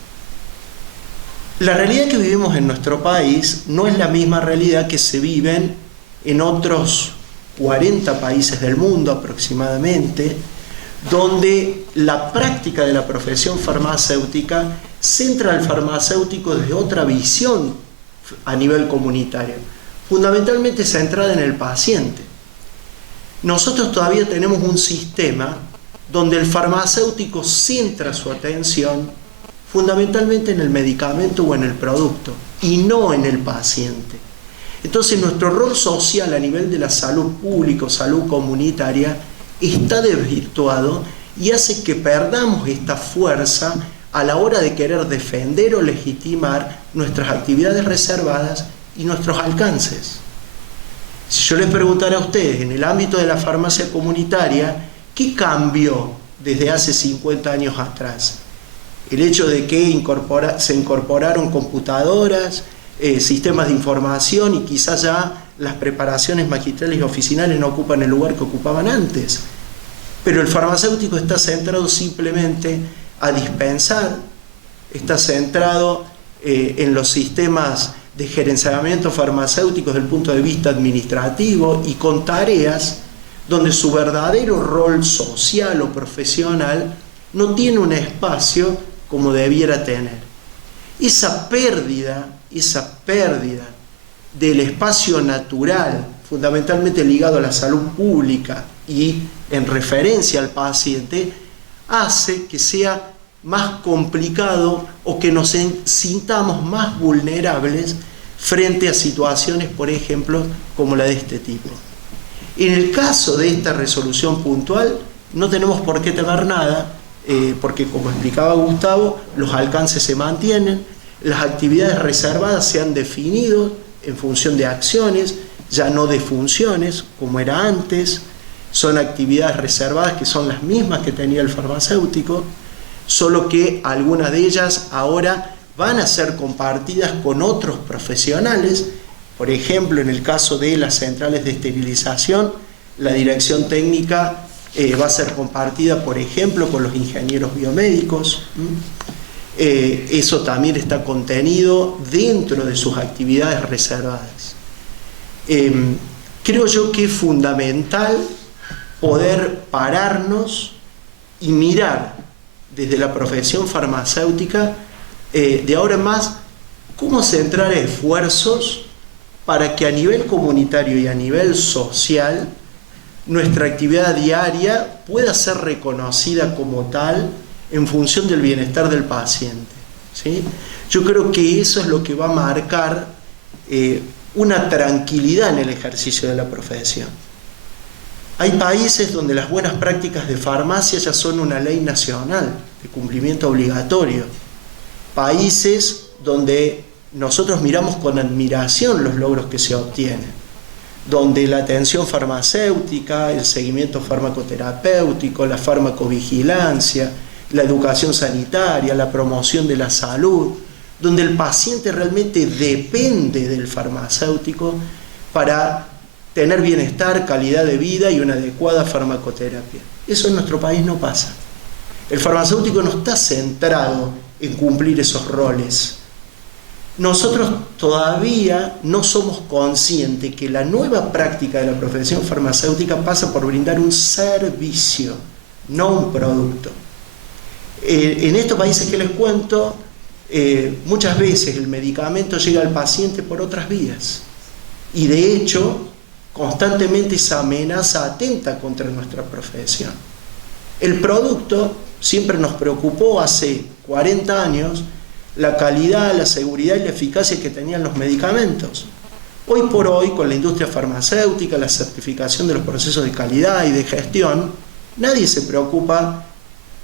La realidad que vivimos en nuestro país no es la misma realidad que se viven en otros 40 países del mundo aproximadamente, donde la práctica de la profesión farmacéutica centra al farmacéutico desde otra visión a nivel comunitario, fundamentalmente centrada en el paciente. Nosotros todavía tenemos un sistema donde el farmacéutico centra su atención fundamentalmente en el medicamento o en el producto y no en el paciente. Entonces nuestro rol social a nivel de la salud pública o salud comunitaria está desvirtuado y hace que perdamos esta fuerza a la hora de querer defender o legitimar nuestras actividades reservadas y nuestros alcances. Si yo les preguntara a ustedes en el ámbito de la farmacia comunitaria, ¿qué cambió desde hace 50 años atrás? El hecho de que se incorporaron computadoras, sistemas de información y quizás ya las preparaciones magistrales y oficinales no ocupan el lugar que ocupaban antes. Pero el farmacéutico está centrado simplemente a dispensar, está centrado en los sistemas de gerenciamiento farmacéutico desde el punto de vista administrativo y con tareas donde su verdadero rol social o profesional no tiene un espacio como debiera tener. Esa pérdida del espacio natural, fundamentalmente ligado a la salud pública y en referencia al paciente, hace que sea más complicado o que nos sintamos más vulnerables frente a situaciones, por ejemplo, como la de este tipo. En el caso de esta resolución puntual, no tenemos por qué temer nada, porque como explicaba Gustavo, los alcances se mantienen, las actividades reservadas se han definido en función de acciones, ya no de funciones, como era antes. Son actividades reservadas que son las mismas que tenía el farmacéutico, solo que algunas de ellas ahora van a ser compartidas con otros profesionales. Por ejemplo, en el caso de las centrales de esterilización, la dirección técnica va a ser compartida, por ejemplo, con los ingenieros biomédicos. Eso también está contenido dentro de sus actividades reservadas. Creo yo que es fundamental poder pararnos y mirar desde la profesión farmacéutica de ahora en más cómo centrar esfuerzos para que a nivel comunitario y a nivel social nuestra actividad diaria pueda ser reconocida como tal en función del bienestar del paciente, ¿sí? Yo creo que eso es lo que va a marcar una tranquilidad en el ejercicio de la profesión. Hay países donde las buenas prácticas de farmacia ya son una ley nacional de cumplimiento obligatorio. Países donde nosotros miramos con admiración los logros que se obtienen, donde la atención farmacéutica, el seguimiento farmacoterapéutico, la farmacovigilancia, la educación sanitaria, la promoción de la salud, donde el paciente realmente depende del farmacéutico para tener bienestar, calidad de vida y una adecuada farmacoterapia. Eso en nuestro país no pasa. El farmacéutico no está centrado en cumplir esos roles. nosotros todavía no somos conscientes que la nueva práctica de la profesión farmacéutica pasa por brindar un servicio, no un producto. En estos países que les cuento, muchas veces el medicamento llega al paciente por otras vías y de hecho constantemente esa amenaza atenta contra nuestra profesión. El producto siempre nos preocupó hace 40 años la calidad, la seguridad y la eficacia que tenían los medicamentos. Hoy por hoy, con la industria farmacéutica, la certificación de los procesos de calidad y de gestión, nadie se preocupa,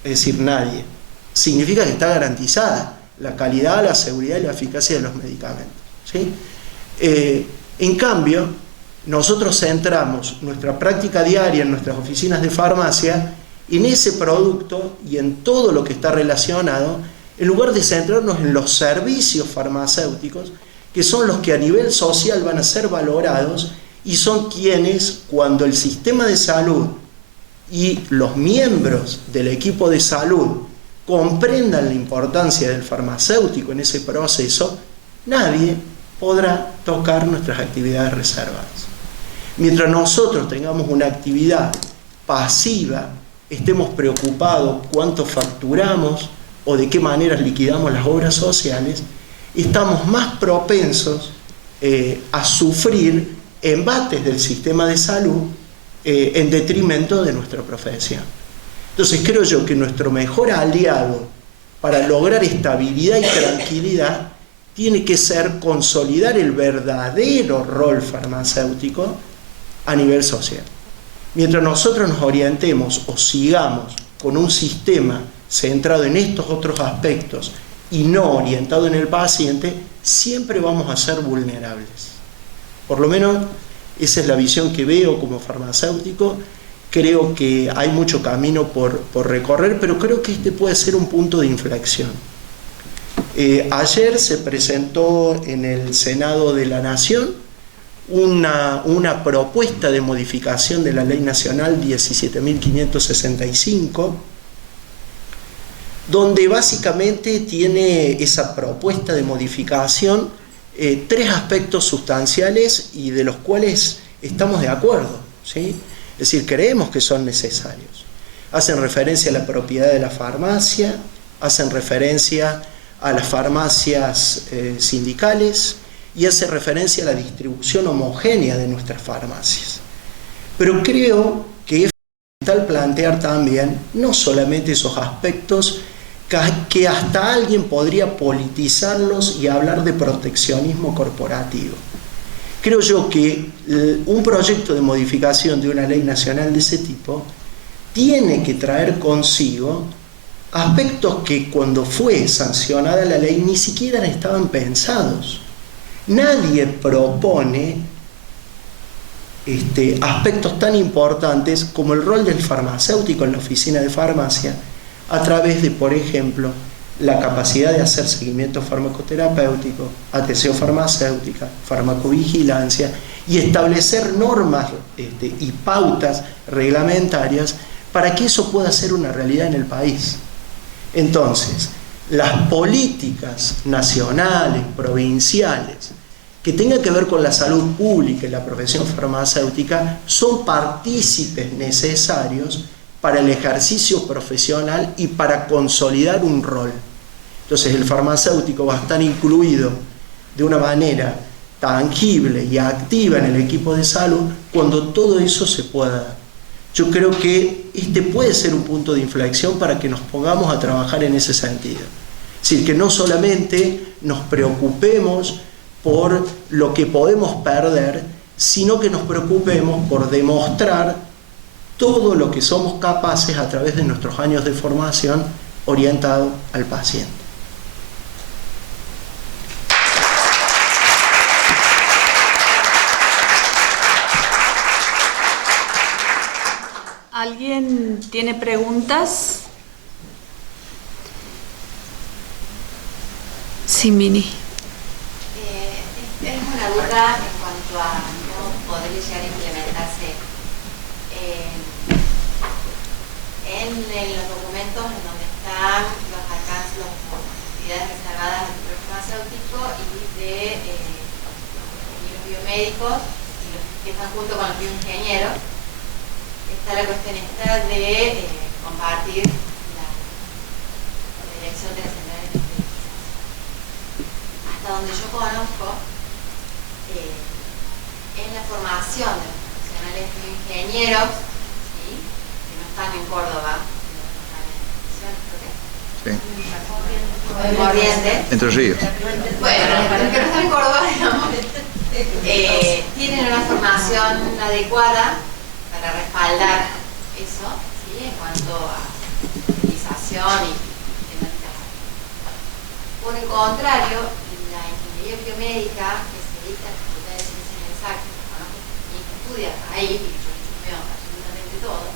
es decir, nadie. Significa que está garantizada la calidad, la seguridad y la eficacia de los medicamentos, ¿sí? En cambio, nosotros centramos nuestra práctica diaria en nuestras oficinas de farmacia en ese producto y en todo lo que está relacionado, en lugar de centrarnos en los servicios farmacéuticos, que son los que a nivel social van a ser valorados y son quienes, cuando el sistema de salud y los miembros del equipo de salud comprendan la importancia del farmacéutico en ese proceso, nadie podrá tocar nuestras actividades reservadas. Mientras nosotros tengamos una actividad pasiva, estemos preocupados cuánto facturamos o de qué maneras liquidamos las obras sociales, estamos más propensos a sufrir embates del sistema de salud en detrimento de nuestra profesión. Entonces creo yo que nuestro mejor aliado para lograr estabilidad y tranquilidad tiene que ser consolidar el verdadero rol farmacéutico a nivel social. Mientras nosotros nos orientemos o sigamos con un sistema centrado en estos otros aspectos y no orientado en el paciente, siempre vamos a ser vulnerables. Por lo menos esa es la visión que veo como farmacéutico. Creo que hay mucho camino por recorrer, pero creo que este puede ser un punto de inflexión. Ayer se presentó en el Senado de la Nación una propuesta de modificación de la Ley Nacional 17.565, donde básicamente tiene esa propuesta de modificación tres aspectos sustanciales y de los cuales estamos de acuerdo, ¿sí? Es decir, creemos que son necesarios. Hacen referencia a la propiedad de la farmacia, hacen referencia a las farmacias sindicales y hace referencia a la distribución homogénea de nuestras farmacias. Pero creo que es fundamental plantear también no solamente esos aspectos que hasta alguien podría politizarlos y hablar de proteccionismo corporativo. Creo yo que un proyecto de modificación de una ley nacional de ese tipo tiene que traer consigo aspectos que cuando fue sancionada la ley ni siquiera estaban pensados. Nadie propone aspectos tan importantes como el rol del farmacéutico en la oficina de farmacia a través de, por ejemplo, la capacidad de hacer seguimiento farmacoterapéutico, atención farmacéutica, farmacovigilancia y establecer normas y pautas reglamentarias para que eso pueda ser una realidad en el país. Entonces, las políticas nacionales, provinciales, que tengan que ver con la salud pública y la profesión farmacéutica son partícipes necesarios para el ejercicio profesional y para consolidar un rol. Entonces el farmacéutico va a estar incluido de una manera tangible y activa en el equipo de salud cuando todo eso se pueda dar. Yo creo que puede ser un punto de inflexión para que nos pongamos a trabajar en ese sentido. Es decir, que no solamente nos preocupemos por lo que podemos perder, sino que nos preocupemos por demostrar todo lo que somos capaces a través de nuestros años de formación orientado al paciente. ¿Alguien tiene preguntas? Sí, Mini. Es una duda en cuanto a cómo podría llegar a implementarse en los documentos en donde están los alcances, las actividades reservadas de farmacéutico y de los biomédicos y los que están junto con los bioingenieros. Está la cuestión esta de compartir la dirección de las centrales de hasta donde yo conozco, en la formación de los profesionales bioingenieros, ¿sí?, que no están en Córdoba, Corrientes. Entre Ríos. Bueno, los que no están en Córdoba, digamos, tienen una formación adecuada para respaldar eso, ¿sí?, en cuanto a utilización y temáticas. Por el contrario, la ingeniería biomédica que se dedica a la Facultad de Ciencias Exactas, y que estudia ahí, y yo estudio absolutamente todo,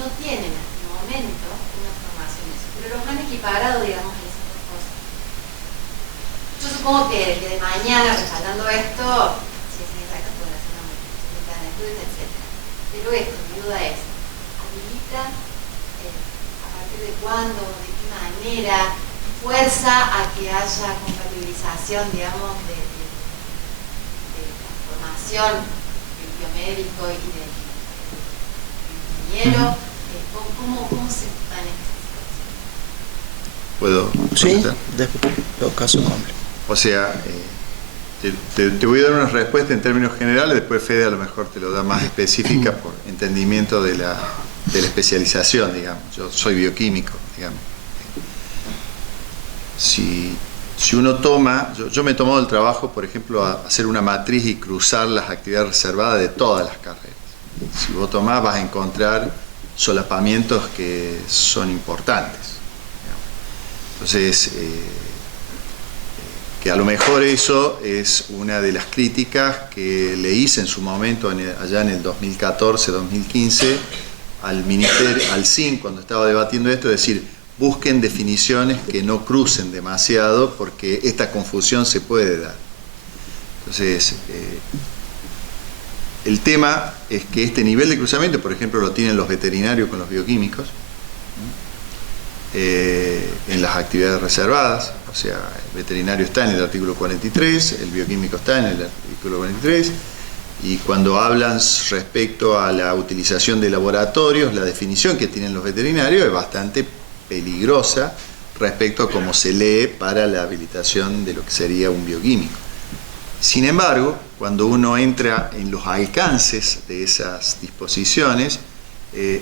no tienen hasta el momento una formación en eso, pero los han equiparado, digamos, en esas dos cosas. Yo supongo que el que de mañana, respaldando esto, Ciencias Exactas puede hacer una modificación de plan de estudios, etc. Pero esto, mi duda es, ¿habilita a partir de cuándo, de qué manera, fuerza a que haya compatibilización, digamos, de la formación del biomédico y del ingeniero? ¿Cómo se maneja esa situación? ¿Puedo Sí, contestar? después, todo caso completo. O sea, te voy a dar una respuesta en términos generales, después Fede a lo mejor te lo da más específica por entendimiento de la especialización, digamos. Yo soy bioquímico, digamos. Si uno toma, yo me he tomado el trabajo, por ejemplo, a hacer una matriz y cruzar las actividades reservadas de todas las carreras. Si vos tomás, vas a encontrar solapamientos que son importantes. Entonces, que a lo mejor eso es una de las críticas que le hice en su momento, allá en el 2014-2015, al Ministerio, al CIN, cuando estaba debatiendo esto, es decir, busquen definiciones que no crucen demasiado, porque esta confusión se puede dar. Entonces, el tema es que este nivel de cruzamiento, por ejemplo, lo tienen los veterinarios con los bioquímicos, en las actividades reservadas. O sea, el veterinario está en el artículo 43, el bioquímico está en el artículo 43, y cuando hablan respecto a la utilización de laboratorios, la definición que tienen los veterinarios es bastante peligrosa respecto a cómo se lee para la habilitación de lo que sería un bioquímico. Sin embargo, cuando uno entra en los alcances de esas disposiciones,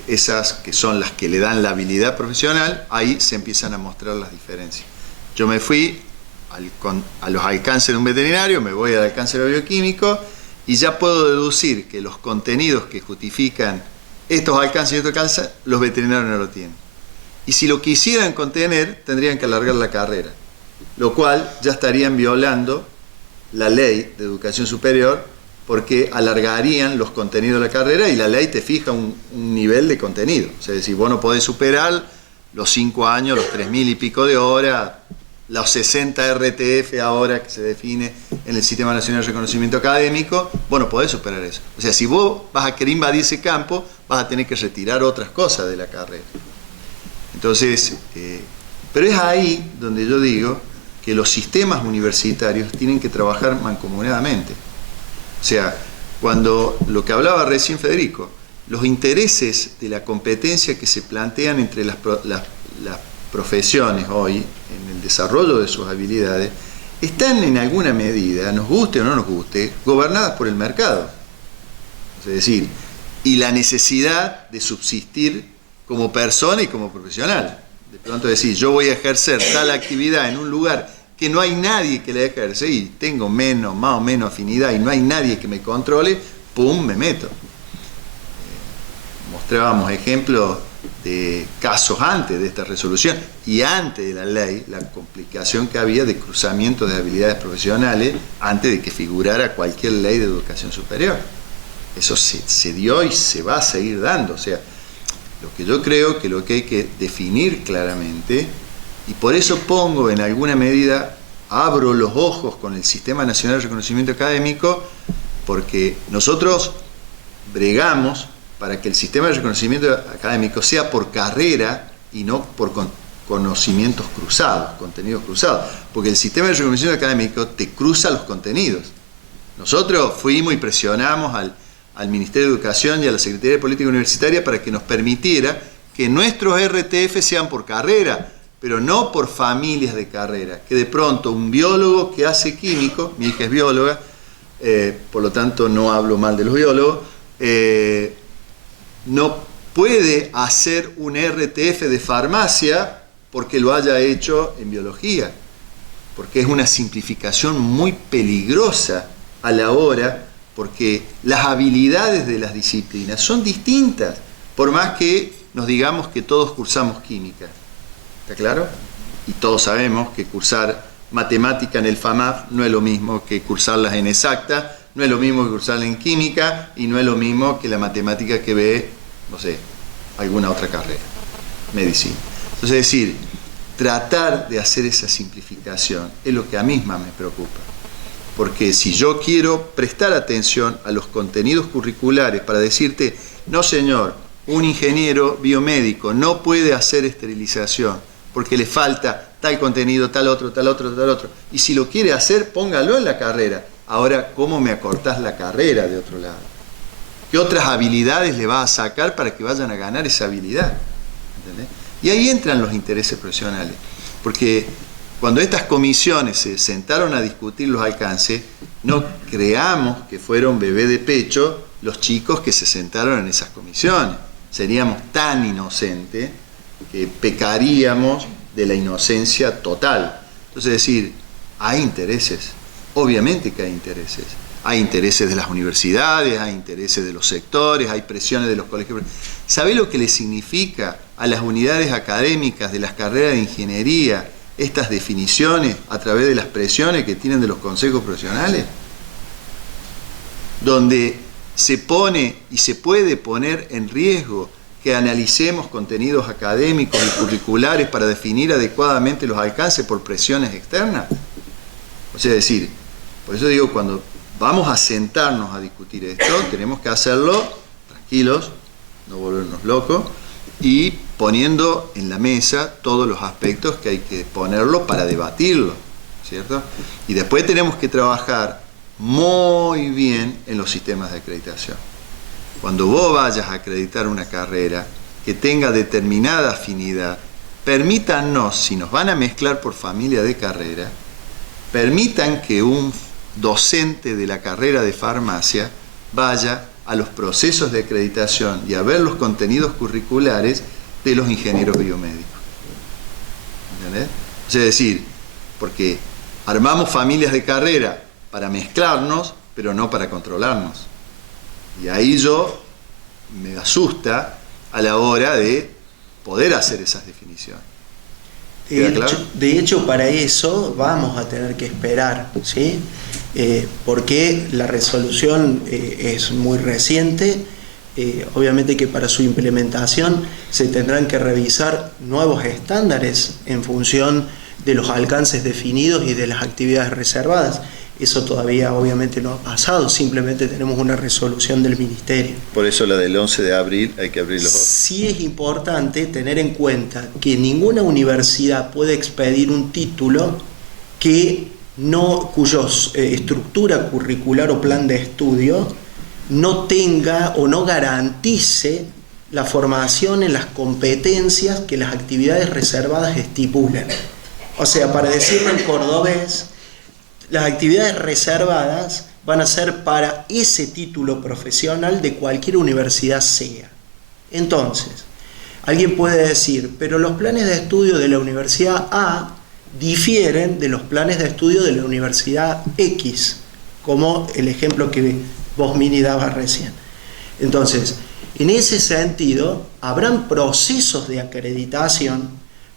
esas que son las que le dan la habilidad profesional, ahí se empiezan a mostrar las diferencias. Yo me fui a los alcances de un veterinario, me voy al alcance del bioquímico y ya puedo deducir que los contenidos que justifican estos alcances y estos alcances, los veterinarios no lo tienen. Y si lo quisieran contener, tendrían que alargar la carrera, lo cual ya estarían violando la ley de educación superior, porque alargarían los contenidos de la carrera y la ley te fija un nivel de contenido. O sea, es decir, vos no podés superar los 5 años, los 3.000 y pico de horas, los 60 RTF ahora que se define en el Sistema Nacional de Reconocimiento Académico, vos no podés superar eso. O sea, si vos vas a querer invadir ese campo, vas a tener que retirar otras cosas de la carrera. Entonces, pero es ahí donde yo digo que los sistemas universitarios tienen que trabajar mancomunadamente. O sea, cuando lo que hablaba recién Federico, los intereses de la competencia que se plantean entre las profesiones hoy en el desarrollo de sus habilidades están en alguna medida, nos guste o no nos guste, gobernadas por el mercado. Es decir, y la necesidad de subsistir como persona y como profesional. De pronto decir, yo voy a ejercer tal actividad en un lugar que no hay nadie que la ejerce y tengo más o menos afinidad y no hay nadie que me controle, ¡pum!, me meto. Mostrábamos ejemplos de casos antes de esta resolución y antes de la ley, la complicación que había de cruzamiento de habilidades profesionales antes de que figurara cualquier ley de educación superior. Eso se dio y se va a seguir dando. O sea, lo que yo creo que lo que hay que definir claramente, y por eso pongo en alguna medida, abro los ojos con el Sistema Nacional de Reconocimiento Académico, porque nosotros bregamos para que el sistema de reconocimiento académico sea por carrera y no por conocimientos cruzados, contenidos cruzados, porque el sistema de reconocimiento académico te cruza los contenidos. Nosotros fuimos y presionamos al Ministerio de Educación y a la Secretaría de Política Universitaria para que nos permitiera que nuestros RTF sean por carrera, pero no por familias de carrera, que de pronto un biólogo que hace químico, mi hija es bióloga, por lo tanto no hablo mal de los biólogos, no puede hacer un RTF de farmacia porque lo haya hecho en biología, porque es una simplificación muy peligrosa a la hora, porque las habilidades de las disciplinas son distintas, por más que nos digamos que todos cursamos química, ¿está claro? Y todos sabemos que cursar matemática en el FAMAF no es lo mismo que cursarlas en exacta, no es lo mismo que cursarla en química, y no es lo mismo que la matemática que ve, no sé, alguna otra carrera, medicina. Entonces, es decir, tratar de hacer esa simplificación es lo que a mí más me preocupa. Porque si yo quiero prestar atención a los contenidos curriculares para decirte, no señor, un ingeniero biomédico no puede hacer esterilización porque le falta tal contenido, tal otro, tal otro, tal otro. Y si lo quiere hacer, póngalo en la carrera. Ahora, ¿cómo me acortás la carrera de otro lado? ¿Qué otras habilidades le vas a sacar para que vayan a ganar esa habilidad? ¿Entendés? Y ahí entran los intereses profesionales. Porque cuando estas comisiones se sentaron a discutir los alcances, no creamos que fueron bebé de pecho los chicos que se sentaron en esas comisiones. Seríamos tan inocentes que pecaríamos de la inocencia total. Entonces, es decir, hay intereses. Obviamente que hay intereses. Hay intereses de las universidades, hay intereses de los sectores, hay presiones de los colegios. ¿Sabe lo que le significa a las unidades académicas de las carreras de ingeniería estas definiciones a través de las presiones que tienen de los consejos profesionales? Donde se pone y se puede poner en riesgo que analicemos contenidos académicos y curriculares para definir adecuadamente los alcances por presiones externas. O sea, es decir, por eso digo, cuando vamos a sentarnos a discutir esto, tenemos que hacerlo tranquilos, no volvernos locos, y poniendo en la mesa todos los aspectos que hay que ponerlo para debatirlo, ¿cierto? Y después tenemos que trabajar muy bien en los sistemas de acreditación. Cuando vos vayas a acreditar una carrera que tenga determinada afinidad, permítanos, si nos van a mezclar por familia de carrera, permitan que un docente de la carrera de farmacia vaya a los procesos de acreditación y a ver los contenidos curriculares de los ingenieros biomédicos. ¿Entendés? Es decir, porque armamos familias de carrera para mezclarnos, pero no para controlarnos. Y ahí yo me asusta a la hora de poder hacer esas definiciones. De hecho, para eso vamos a tener que esperar, ¿sí? Porque la resolución es muy reciente. Obviamente que para su implementación se tendrán que revisar nuevos estándares en función de los alcances definidos y de las actividades reservadas. Eso todavía obviamente no ha pasado, simplemente tenemos una resolución del Ministerio. Por eso la del 11 de abril hay que abrir los ojos. Sí es importante tener en cuenta que ninguna universidad puede expedir un título cuya estructura curricular o plan de estudio no tenga o no garantice la formación en las competencias que las actividades reservadas estipulan. O sea, para decirlo en cordobés, las actividades reservadas van a ser para ese título profesional de cualquier universidad sea. Entonces, alguien puede decir, pero los planes de estudio de la Universidad A difieren de los planes de estudio de la Universidad X, como el ejemplo que vos, Mini, dabas recién. Entonces, en ese sentido, habrán procesos de acreditación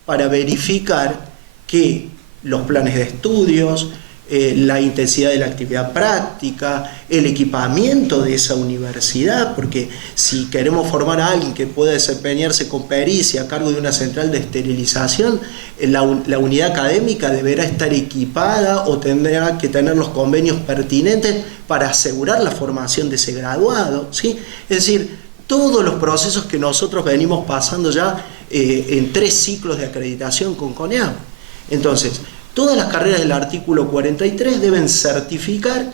para verificar que los planes de estudios, la intensidad de la actividad práctica, el equipamiento de esa universidad, porque si queremos formar a alguien que pueda desempeñarse con pericia a cargo de una central de esterilización, la unidad académica deberá estar equipada o tendrá que tener los convenios pertinentes para asegurar la formación de ese graduado, ¿sí? Es decir, todos los procesos que nosotros venimos pasando ya en 3 ciclos de acreditación con CONEAB. Entonces, todas las carreras del artículo 43 deben certificar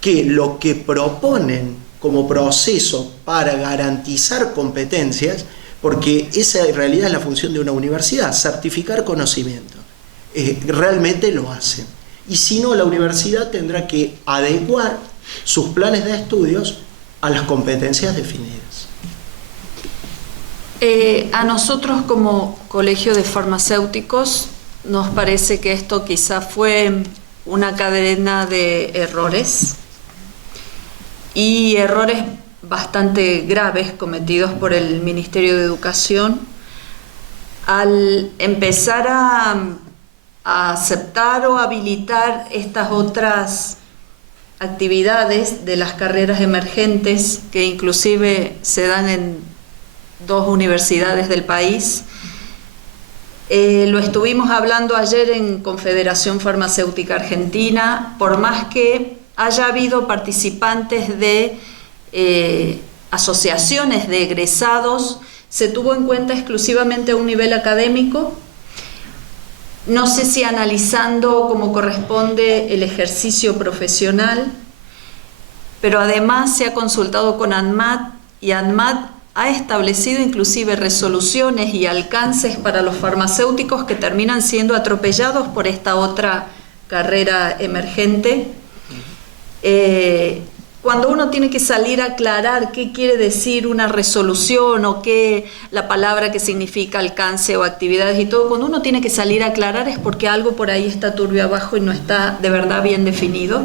que lo que proponen como proceso para garantizar competencias, porque esa en realidad es la función de una universidad, certificar conocimiento. Realmente lo hacen. Y si no, la universidad tendrá que adecuar sus planes de estudios a las competencias definidas. A nosotros como Colegio de Farmacéuticos nos parece que esto quizá fue una cadena de errores y errores bastante graves cometidos por el Ministerio de Educación al empezar a aceptar o habilitar estas otras actividades de las carreras emergentes que inclusive se dan en 2 universidades del país. Lo estuvimos hablando ayer en Confederación Farmacéutica Argentina, por más que haya habido participantes de asociaciones de egresados, se tuvo en cuenta exclusivamente a un nivel académico. No sé si analizando como corresponde el ejercicio profesional, pero además se ha consultado con ANMAT y ANMAT ha establecido inclusive resoluciones y alcances para los farmacéuticos que terminan siendo atropellados por esta otra carrera emergente. Cuando uno tiene que salir a aclarar qué quiere decir una resolución o qué la palabra que significa alcance o actividades y todo, cuando uno tiene que salir a aclarar es porque algo por ahí está turbio abajo y no está de verdad bien definido.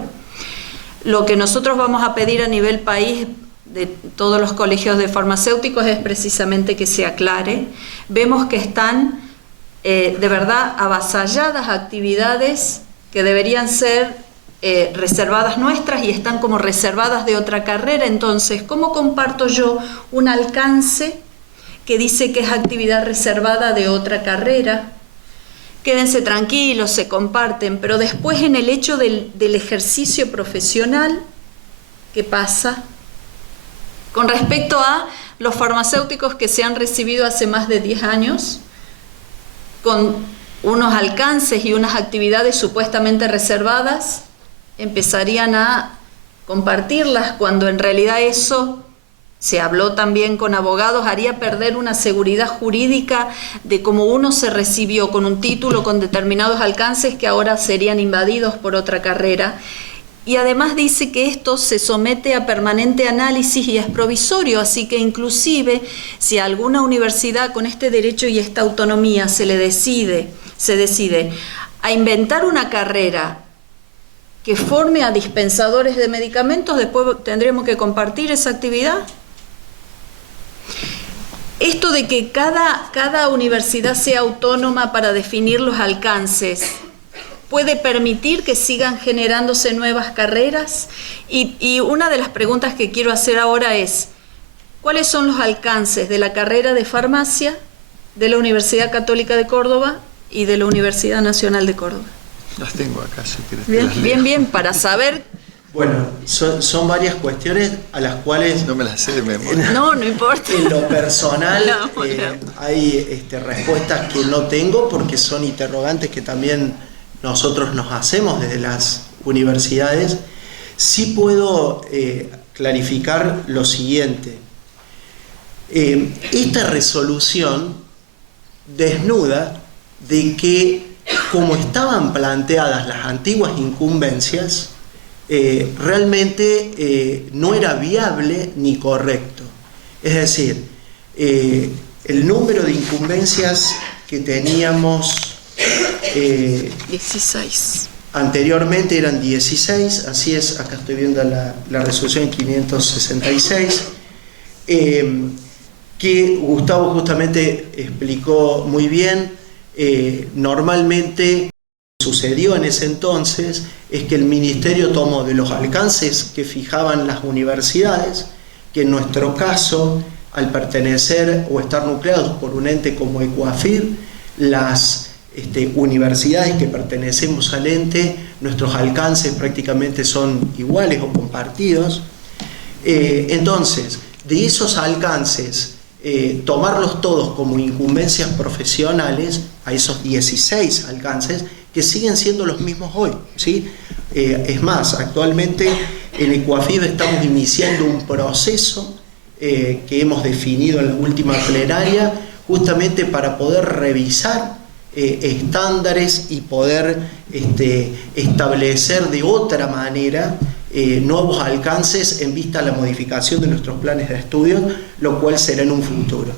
Lo que nosotros vamos a pedir a nivel país de todos los colegios de farmacéuticos es precisamente que se aclare. Vemos que están de verdad avasalladas actividades que deberían ser reservadas nuestras y están como reservadas de otra carrera. Entonces, ¿cómo comparto yo un alcance que dice que es actividad reservada de otra carrera? Quédense tranquilos, se comparten, pero después en el hecho del ejercicio profesional, ¿qué pasa? Con respecto a los farmacéuticos que se han recibido hace más de 10 años, con unos alcances y unas actividades supuestamente reservadas, empezarían a compartirlas cuando en realidad eso, se habló también con abogados, haría perder una seguridad jurídica de cómo uno se recibió con un título, con determinados alcances que ahora serían invadidos por otra carrera. Y además dice que esto se somete a permanente análisis y es provisorio, así que inclusive si a alguna universidad con este derecho y esta autonomía se decide a inventar una carrera que forme a dispensadores de medicamentos, después tendremos que compartir esa actividad. Esto de que cada universidad sea autónoma para definir los alcances, ¿puede permitir que sigan generándose nuevas carreras? Y una de las preguntas que quiero hacer ahora es, ¿cuáles son los alcances de la carrera de farmacia de la Universidad Católica de Córdoba y de la Universidad Nacional de Córdoba? Las tengo acá, si quieres. Bien, para saber. Bueno, son varias cuestiones a las cuales... No me las sé de memoria. No importa. En lo personal hay respuestas que no tengo porque son interrogantes que también nosotros nos hacemos desde las universidades. Sí puedo clarificar lo siguiente. Esta resolución desnuda de que, como estaban planteadas las antiguas incumbencias, realmente no era viable ni correcto. Es decir, el número de incumbencias que teníamos 16. Anteriormente eran 16, así es, acá estoy viendo la resolución 566, que Gustavo justamente explicó muy bien. Normalmente sucedió en ese entonces es que el ministerio tomó de los alcances que fijaban las universidades, que en nuestro caso, al pertenecer o estar nucleados por un ente como Ecuafir, las universidades que pertenecemos al ente, nuestros alcances prácticamente son iguales o compartidos. Entonces, de esos alcances, tomarlos todos como incumbencias profesionales, a esos 16 alcances, que siguen siendo los mismos hoy, ¿sí? Es más, actualmente en Ecuafib estamos iniciando un proceso que hemos definido en la última plenaria, justamente para poder revisar estándares y poder establecer de otra manera nuevos alcances en vista a la modificación de nuestros planes de estudios, lo cual será en un futuro.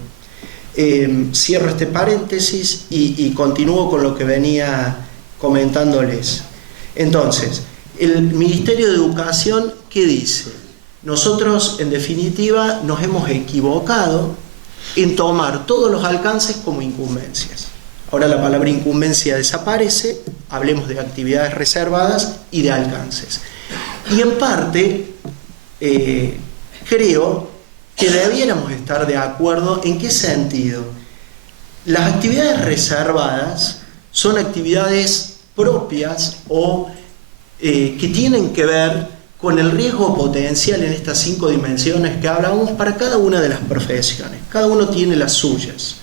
Cierro este paréntesis y continúo con lo que venía comentándoles. Entonces, el Ministerio de Educación, ¿qué dice? Nosotros, en definitiva, nos hemos equivocado en tomar todos los alcances como incumbencias. Ahora la palabra incumbencia desaparece, hablemos de actividades reservadas y de alcances. Y en parte, creo que debiéramos estar de acuerdo en qué sentido. Las actividades reservadas son actividades propias o que tienen que ver con el riesgo potencial en estas 5 dimensiones que hablamos para cada una de las profesiones. Cada uno tiene las suyas.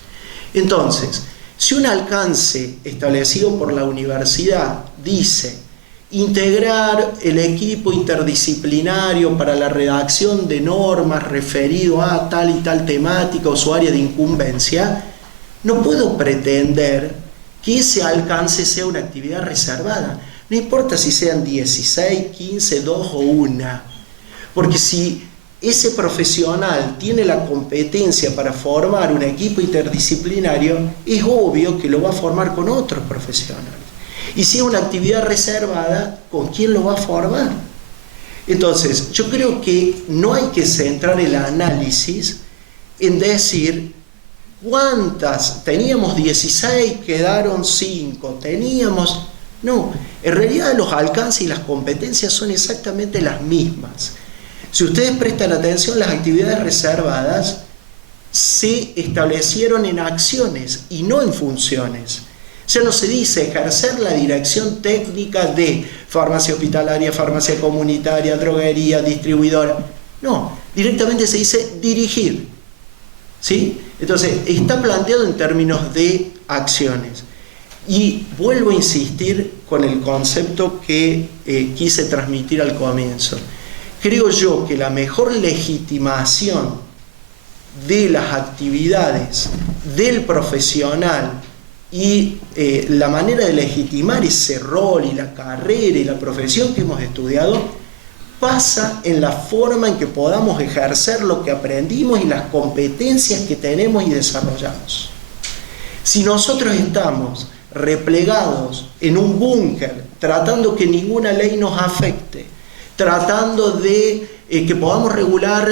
Entonces, si un alcance establecido por la universidad dice integrar el equipo interdisciplinario para la redacción de normas referido a tal y tal temática o su área de incumbencia, no puedo pretender que ese alcance sea una actividad reservada. No importa si sean 16, 15, 2 o 1, porque si ese profesional tiene la competencia para formar un equipo interdisciplinario, es obvio que lo va a formar con otros profesionales. Y si es una actividad reservada, ¿con quién lo va a formar? Entonces, yo creo que no hay que centrar el análisis en decir cuántas, teníamos 16, quedaron 5, teníamos... No, en realidad los alcances y las competencias son exactamente las mismas. Si ustedes prestan atención, las actividades reservadas se establecieron en acciones y no en funciones. Ya no se dice ejercer la dirección técnica de farmacia hospitalaria, farmacia comunitaria, droguería, distribuidora. No, directamente se dice dirigir. ¿Sí? Entonces, está planteado en términos de acciones. Y vuelvo a insistir con el concepto que quise transmitir al comienzo. Creo yo que la mejor legitimación de las actividades del profesional y la manera de legitimar ese rol y la carrera y la profesión que hemos estudiado pasa en la forma en que podamos ejercer lo que aprendimos y las competencias que tenemos y desarrollamos. Si nosotros estamos replegados en un búnker, tratando que ninguna ley nos afecte, tratando de que podamos regular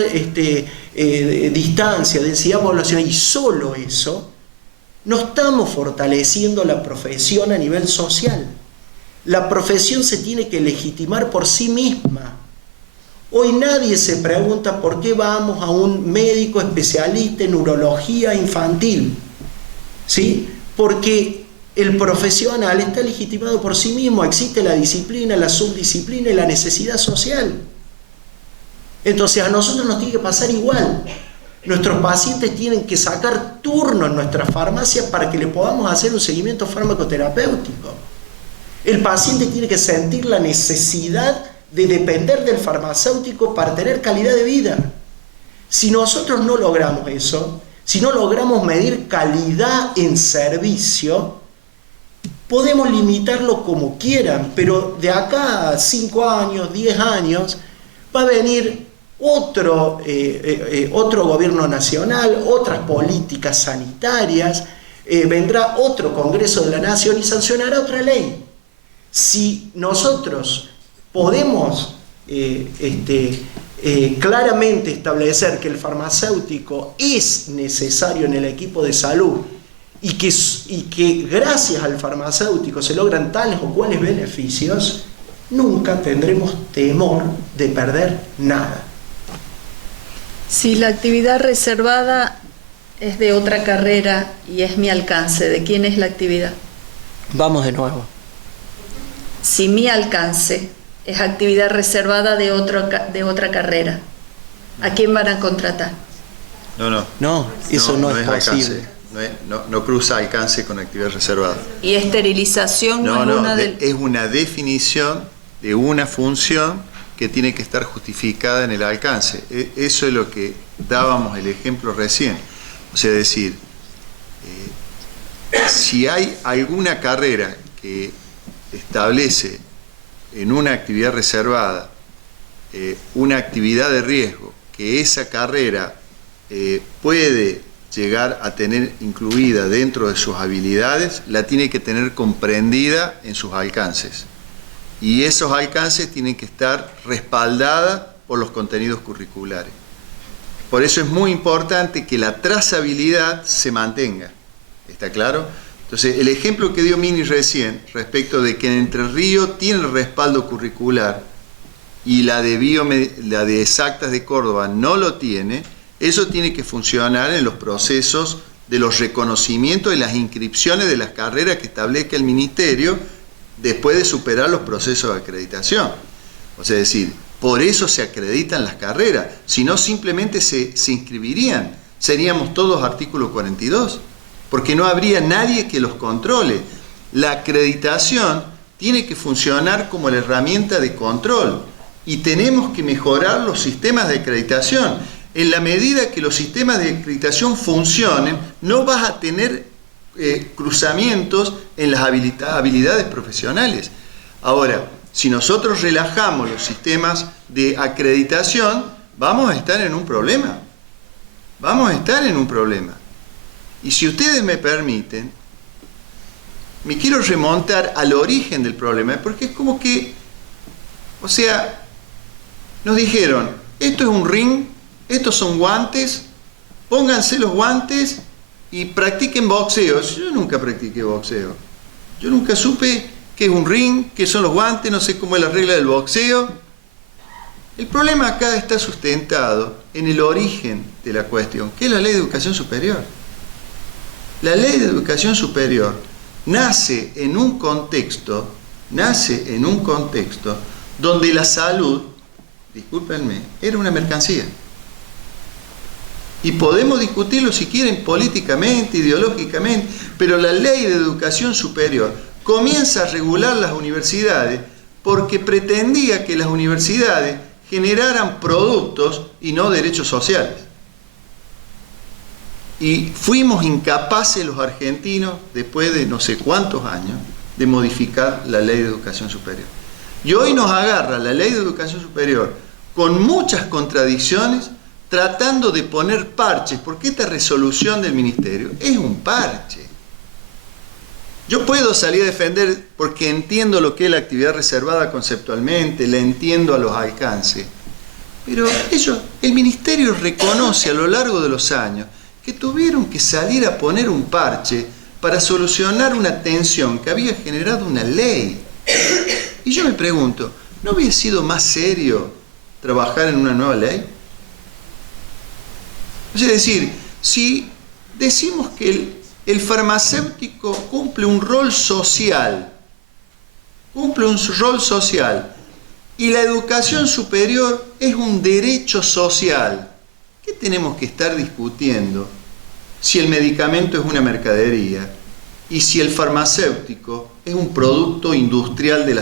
distancia, densidad poblacional y solo eso, no estamos fortaleciendo la profesión a nivel social. La profesión se tiene que legitimar por sí misma. Hoy nadie se pregunta por qué vamos a un médico especialista en urología infantil, ¿sí? Porque el profesional está legitimado por sí mismo, existe la disciplina, la subdisciplina y la necesidad social. Entonces a nosotros nos tiene que pasar igual. Nuestros pacientes tienen que sacar turno en nuestras farmacias para que le podamos hacer un seguimiento farmacoterapéutico. El paciente tiene que sentir la necesidad de depender del farmacéutico para tener calidad de vida. Si nosotros no logramos eso, si no logramos medir calidad en servicio, podemos limitarlo como quieran, pero de acá a 5 años, 10 años, va a venir otro gobierno nacional, otras políticas sanitarias, vendrá otro Congreso de la Nación y sancionará otra ley. Si nosotros podemos claramente establecer que el farmacéutico es necesario en el equipo de salud y que gracias al farmacéutico se logran tales o cuales beneficios, nunca tendremos temor de perder nada. Si la actividad reservada es de otra carrera y es mi alcance, ¿de quién es la actividad? Vamos de nuevo. Si mi alcance es actividad reservada de otra carrera, ¿a quién van a contratar? No, No, eso no es posible. Alcance, no cruza alcance con actividad reservada. Y esterilización no, es una del... es una definición de una función que tiene que estar justificada en el alcance. Eso es lo que dábamos el ejemplo recién. O sea, decir, si hay alguna carrera que establece en una actividad reservada una actividad de riesgo, que esa carrera puede llegar a tener incluida dentro de sus habilidades, la tiene que tener comprendida en sus alcances. Y esos alcances tienen que estar respaldadas por los contenidos curriculares. Por eso es muy importante que la trazabilidad se mantenga. ¿Está claro? Entonces, el ejemplo que dio Mini recién, respecto de que en Entre Ríos tiene el respaldo curricular y la de Exactas de Córdoba no lo tiene, eso tiene que funcionar en los procesos de los reconocimientos y las inscripciones de las carreras que establezca el Ministerio después de superar los procesos de acreditación. O sea, es decir, por eso se acreditan las carreras, si no simplemente se inscribirían, seríamos todos artículo 42, porque no habría nadie que los controle. La acreditación tiene que funcionar como la herramienta de control y tenemos que mejorar los sistemas de acreditación. En la medida que los sistemas de acreditación funcionen, no vas a tener cruzamientos en las habilidades profesionales. Ahora, si nosotros relajamos los sistemas de acreditación, vamos a estar en un problema. Vamos a estar en un problema. Y si ustedes me permiten, me quiero remontar al origen del problema, porque es como que, o sea, nos dijeron, esto es un ring, estos son guantes, pónganse los guantes y practiquen boxeo. Yo nunca practiqué boxeo. Yo nunca supe qué es un ring, qué son los guantes, no sé cómo es la regla del boxeo. El problema acá está sustentado en el origen de la cuestión, que es la Ley de Educación Superior. La Ley de Educación Superior nace en un contexto donde la salud, discúlpenme, era una mercancía. Y podemos discutirlo si quieren políticamente, ideológicamente, pero la Ley de Educación Superior comienza a regular las universidades porque pretendía que las universidades generaran productos y no derechos sociales. Y fuimos incapaces los argentinos, después de no sé cuántos años, de modificar la Ley de Educación Superior. Y hoy nos agarra la Ley de Educación Superior con muchas contradicciones, tratando de poner parches, porque esta resolución del Ministerio es un parche. Yo puedo salir a defender porque entiendo lo que es la actividad reservada conceptualmente, la entiendo a los alcances, pero el Ministerio reconoce a lo largo de los años que tuvieron que salir a poner un parche para solucionar una tensión que había generado una ley. Y yo me pregunto, ¿no hubiera sido más serio trabajar en una nueva ley? Es decir, si decimos que el farmacéutico cumple un rol social, y la educación superior es un derecho social, ¿qué tenemos que estar discutiendo si el medicamento es una mercadería y si el farmacéutico es un producto industrial de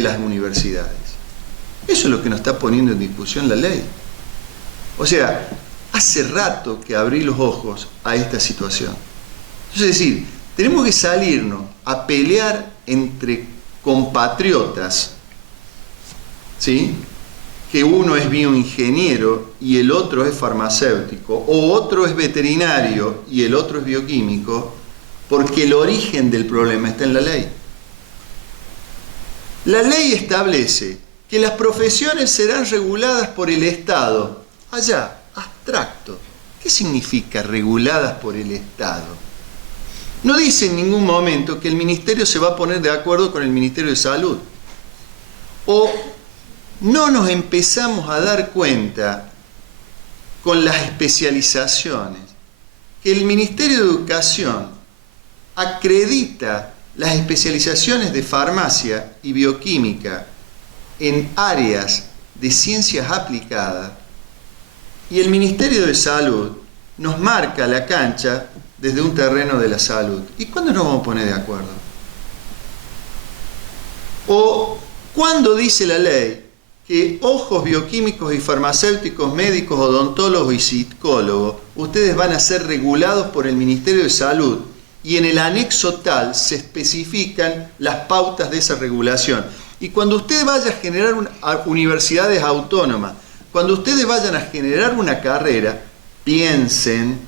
las universidades? Eso es lo que nos está poniendo en discusión la ley. O sea, hace rato que abrí los ojos a esta situación. Es decir, tenemos que salirnos a pelear entre compatriotas, ¿sí?, que uno es bioingeniero y el otro es farmacéutico, o otro es veterinario y el otro es bioquímico, porque el origen del problema está en la ley. La ley establece que las profesiones serán reguladas por el Estado. Allá, abstracto. ¿Qué significa reguladas por el Estado? No dice en ningún momento que el Ministerio se va a poner de acuerdo con el Ministerio de Salud. O no nos empezamos a dar cuenta con las especializaciones que el Ministerio de Educación acredita las especializaciones de farmacia y bioquímica en áreas de ciencias aplicadas y el Ministerio de Salud nos marca la cancha desde un terreno de la salud. ¿Y cuándo nos vamos a poner de acuerdo? ¿O cuándo dice la ley que ojos, bioquímicos y farmacéuticos, médicos, odontólogos y psicólogos, ustedes van a ser regulados por el Ministerio de Salud y en el anexo tal se especifican las pautas de esa regulación? Y cuando usted vaya a generar universidades autónomas, cuando ustedes vayan a generar una carrera, piensen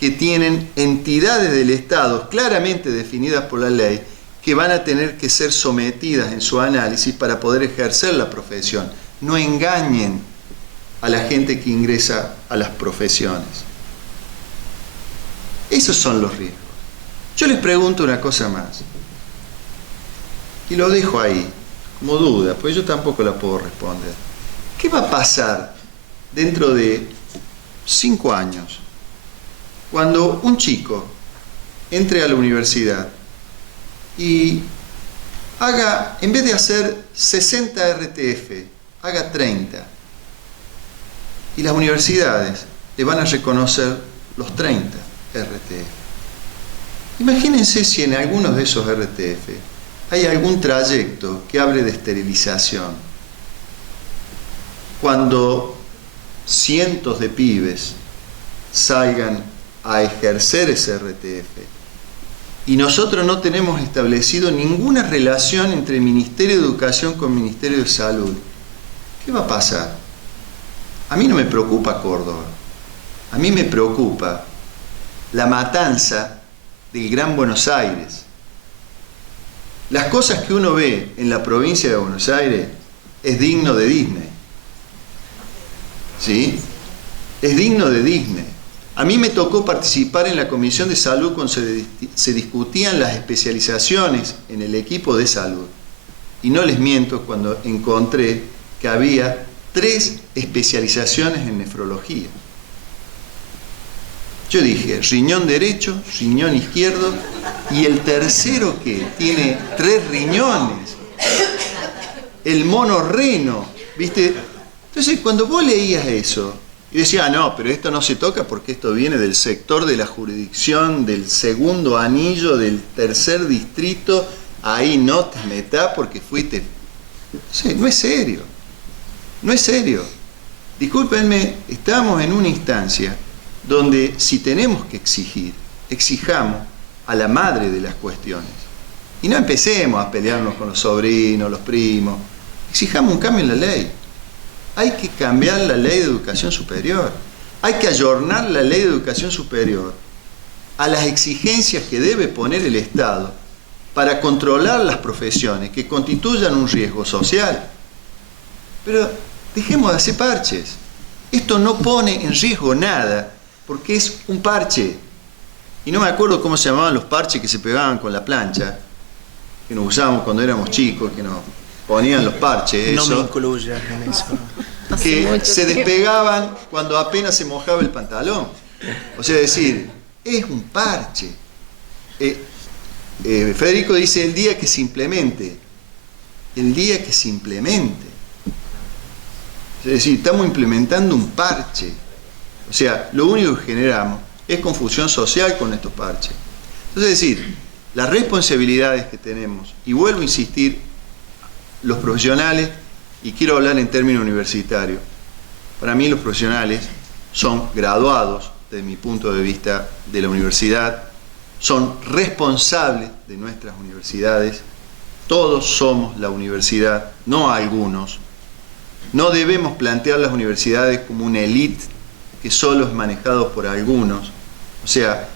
que tienen entidades del Estado claramente definidas por la ley que van a tener que ser sometidas en su análisis para poder ejercer la profesión. No engañen a la gente que ingresa a las profesiones. Esos son los riesgos. Yo les pregunto una cosa más, y lo dejo ahí, como duda, pues yo tampoco la puedo responder. ¿Qué va a pasar dentro de 5 años cuando un chico entre a la universidad y haga, en vez de hacer 60 RTF, haga 30? Y las universidades le van a reconocer los 30 RTF. Imagínense si en algunos de esos RTF hay algún trayecto que hable de esterilización. Cuando cientos de pibes salgan a ejercer ese RTF, y nosotros no tenemos establecido ninguna relación entre el Ministerio de Educación con el Ministerio de Salud, ¿qué va a pasar? A mí no me preocupa Córdoba, a mí me preocupa la matanza del Gran Buenos Aires. Las cosas que uno ve en la provincia de Buenos Aires es digno de Disney. ¿Sí? Es digno de Disney. A mí me tocó participar en la Comisión de Salud cuando se discutían las especializaciones en el equipo de salud. Y no les miento cuando encontré que había 3 especializaciones en nefrología. Yo dije, riñón derecho, riñón izquierdo, y el tercero que tiene 3 riñones, el monorreno, ¿viste? Entonces, cuando vos leías eso, y decías, no, pero esto no se toca porque esto viene del sector de la jurisdicción, del segundo anillo, del tercer distrito, ahí no te metás porque fuiste... No es serio, no es serio. Discúlpenme, estamos en una instancia donde si tenemos que exigir, exijamos a la madre de las cuestiones. Y no empecemos a pelearnos con los sobrinos, los primos. Exijamos un cambio en la ley. Hay que cambiar la ley de educación superior. Hay que ayornar la ley de educación superior a las exigencias que debe poner el Estado para controlar las profesiones que constituyan un riesgo social. Pero dejemos de hacer parches. Esto no pone en riesgo nada, porque es un parche. Y no me acuerdo cómo se llamaban los parches que se pegaban con la plancha, que nos usábamos cuando éramos chicos, que nos ponían los parches. No eso, me incluyas en eso. que se despegaban cuando apenas se mojaba el pantalón. O sea, decir, es un parche. Federico dice, el día que se implemente. El día que se implemente. Es decir, estamos implementando un parche. O sea, lo único que generamos es confusión social con estos parches. Entonces, es decir, las responsabilidades que tenemos, y vuelvo a insistir, los profesionales, y quiero hablar en términos universitarios, para mí los profesionales son graduados, desde mi punto de vista, de la universidad, son responsables de nuestras universidades, todos somos la universidad, no algunos. No debemos plantear las universidades como una élite que solo es manejado por algunos. O sea,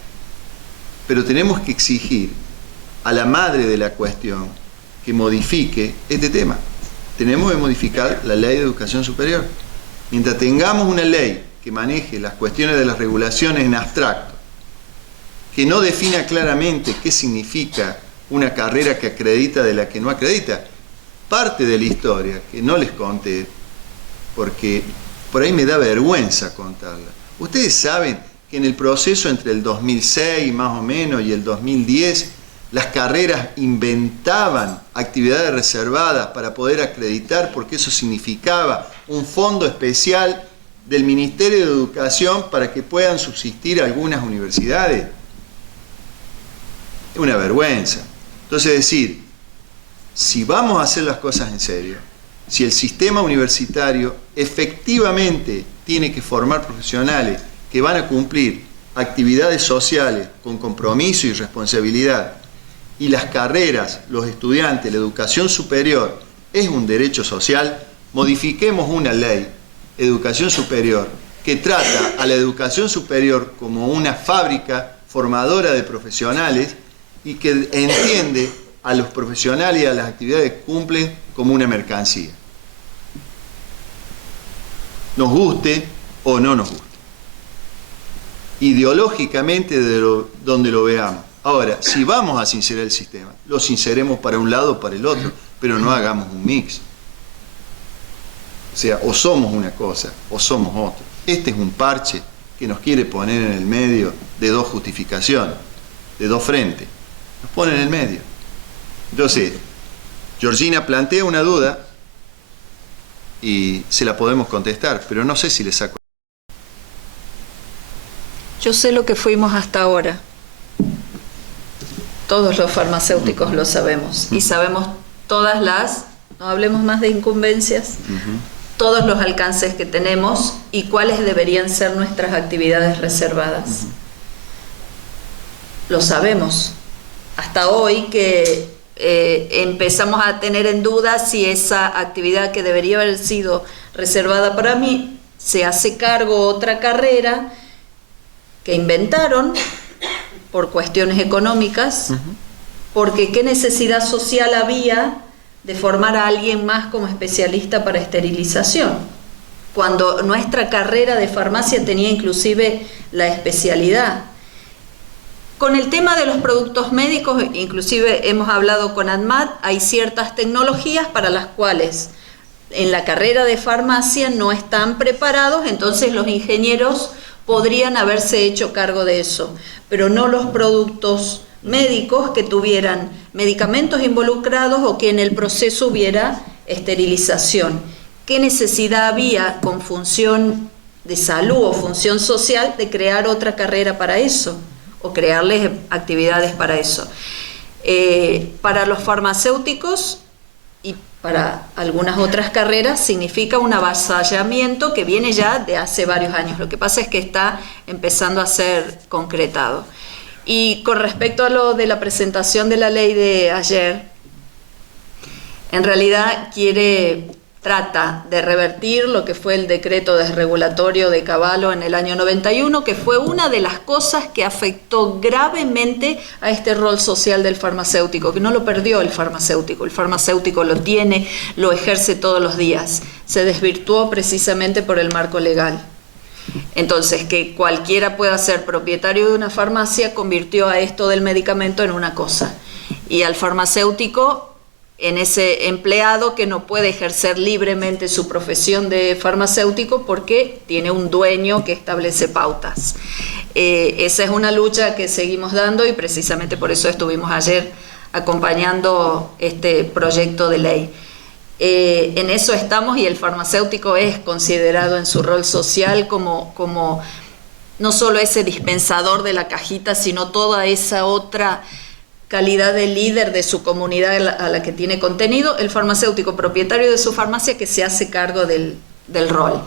pero tenemos que exigir a la madre de la cuestión que modifique este tema. Tenemos que modificar la ley de educación superior. Mientras tengamos una ley que maneje las cuestiones de las regulaciones en abstracto, que no defina claramente qué significa una carrera que acredita de la que no acredita, parte de la historia que no les conté, porque por ahí me da vergüenza contarla. Ustedes saben que en el proceso entre el 2006 más o menos y el 2010, las carreras inventaban actividades reservadas para poder acreditar, porque eso significaba un fondo especial del Ministerio de Educación para que puedan subsistir algunas universidades. Es una vergüenza. Entonces, decir, si vamos a hacer las cosas en serio, si el sistema universitario efectivamente tiene que formar profesionales que van a cumplir actividades sociales con compromiso y responsabilidad, y las carreras, los estudiantes, la educación superior es un derecho social, modifiquemos una ley, educación superior, que trata a la educación superior como una fábrica formadora de profesionales y que entiende a los profesionales y a las actividades que cumplen como una mercancía. Nos guste o no nos guste. Ideológicamente donde lo veamos. Ahora, si vamos a sincerar el sistema, lo sinceremos para un lado o para el otro, pero no hagamos un mix. O sea, o somos una cosa o somos otra. Este es un parche que nos quiere poner en el medio de dos justificaciones, de dos frentes. Nos pone en el medio. Entonces, Georgina plantea una duda y se la podemos contestar, pero no sé si le saco. Yo sé lo que fuimos hasta ahora. Todos los farmacéuticos lo sabemos. Y sabemos todas las, no hablemos más de incumbencias, todos los alcances que tenemos y cuáles deberían ser nuestras actividades reservadas. Lo sabemos. Hasta hoy que empezamos a tener en duda si esa actividad que debería haber sido reservada para mí se hace cargo otra carrera que inventaron por cuestiones económicas, porque qué necesidad social había de formar a alguien más como especialista para esterilización, cuando nuestra carrera de farmacia tenía inclusive la especialidad. Con el tema de los productos médicos, inclusive hemos hablado con ANMAT, hay ciertas tecnologías para las cuales en la carrera de farmacia no están preparados, entonces los ingenieros podrían haberse hecho cargo de eso, pero no los productos médicos que tuvieran medicamentos involucrados o que en el proceso hubiera esterilización. ¿Qué necesidad había con función de salud o función social de crear otra carrera para eso o crearles actividades para eso? Para los farmacéuticos y para algunas otras carreras significa un avasallamiento que viene ya de hace varios años. Lo que pasa es que está empezando a ser concretado. Y con respecto a lo de la presentación de la ley de ayer, en realidad trata de revertir lo que fue el decreto desregulatorio de Cavallo en el año 91, que fue una de las cosas que afectó gravemente a este rol social del farmacéutico, que no lo perdió el farmacéutico lo tiene, lo ejerce todos los días, se desvirtuó precisamente por el marco legal. Entonces, que cualquiera pueda ser propietario de una farmacia convirtió a esto del medicamento en una cosa, y al farmacéutico en ese empleado que no puede ejercer libremente su profesión de farmacéutico porque tiene un dueño que establece pautas. Esa es una lucha que seguimos dando y precisamente por eso estuvimos ayer acompañando este proyecto de ley. En eso estamos y el farmacéutico es considerado en su rol social como no solo ese dispensador de la cajita, sino toda esa otra calidad de líder de su comunidad a la que tiene contenido, el farmacéutico propietario de su farmacia que se hace cargo del rol.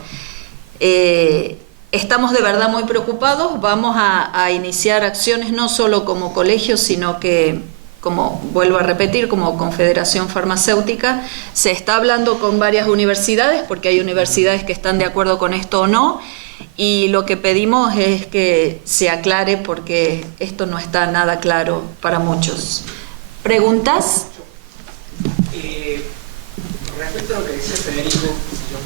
Estamos de verdad muy preocupados, vamos a iniciar acciones no solo como colegio, sino que, como vuelvo a repetir, como Confederación Farmacéutica. Se está hablando con varias universidades, porque hay universidades que están de acuerdo con esto o no, y lo que pedimos es que se aclare porque esto no está nada claro para muchos. ¿Preguntas? Respecto a lo que dice Federico, yo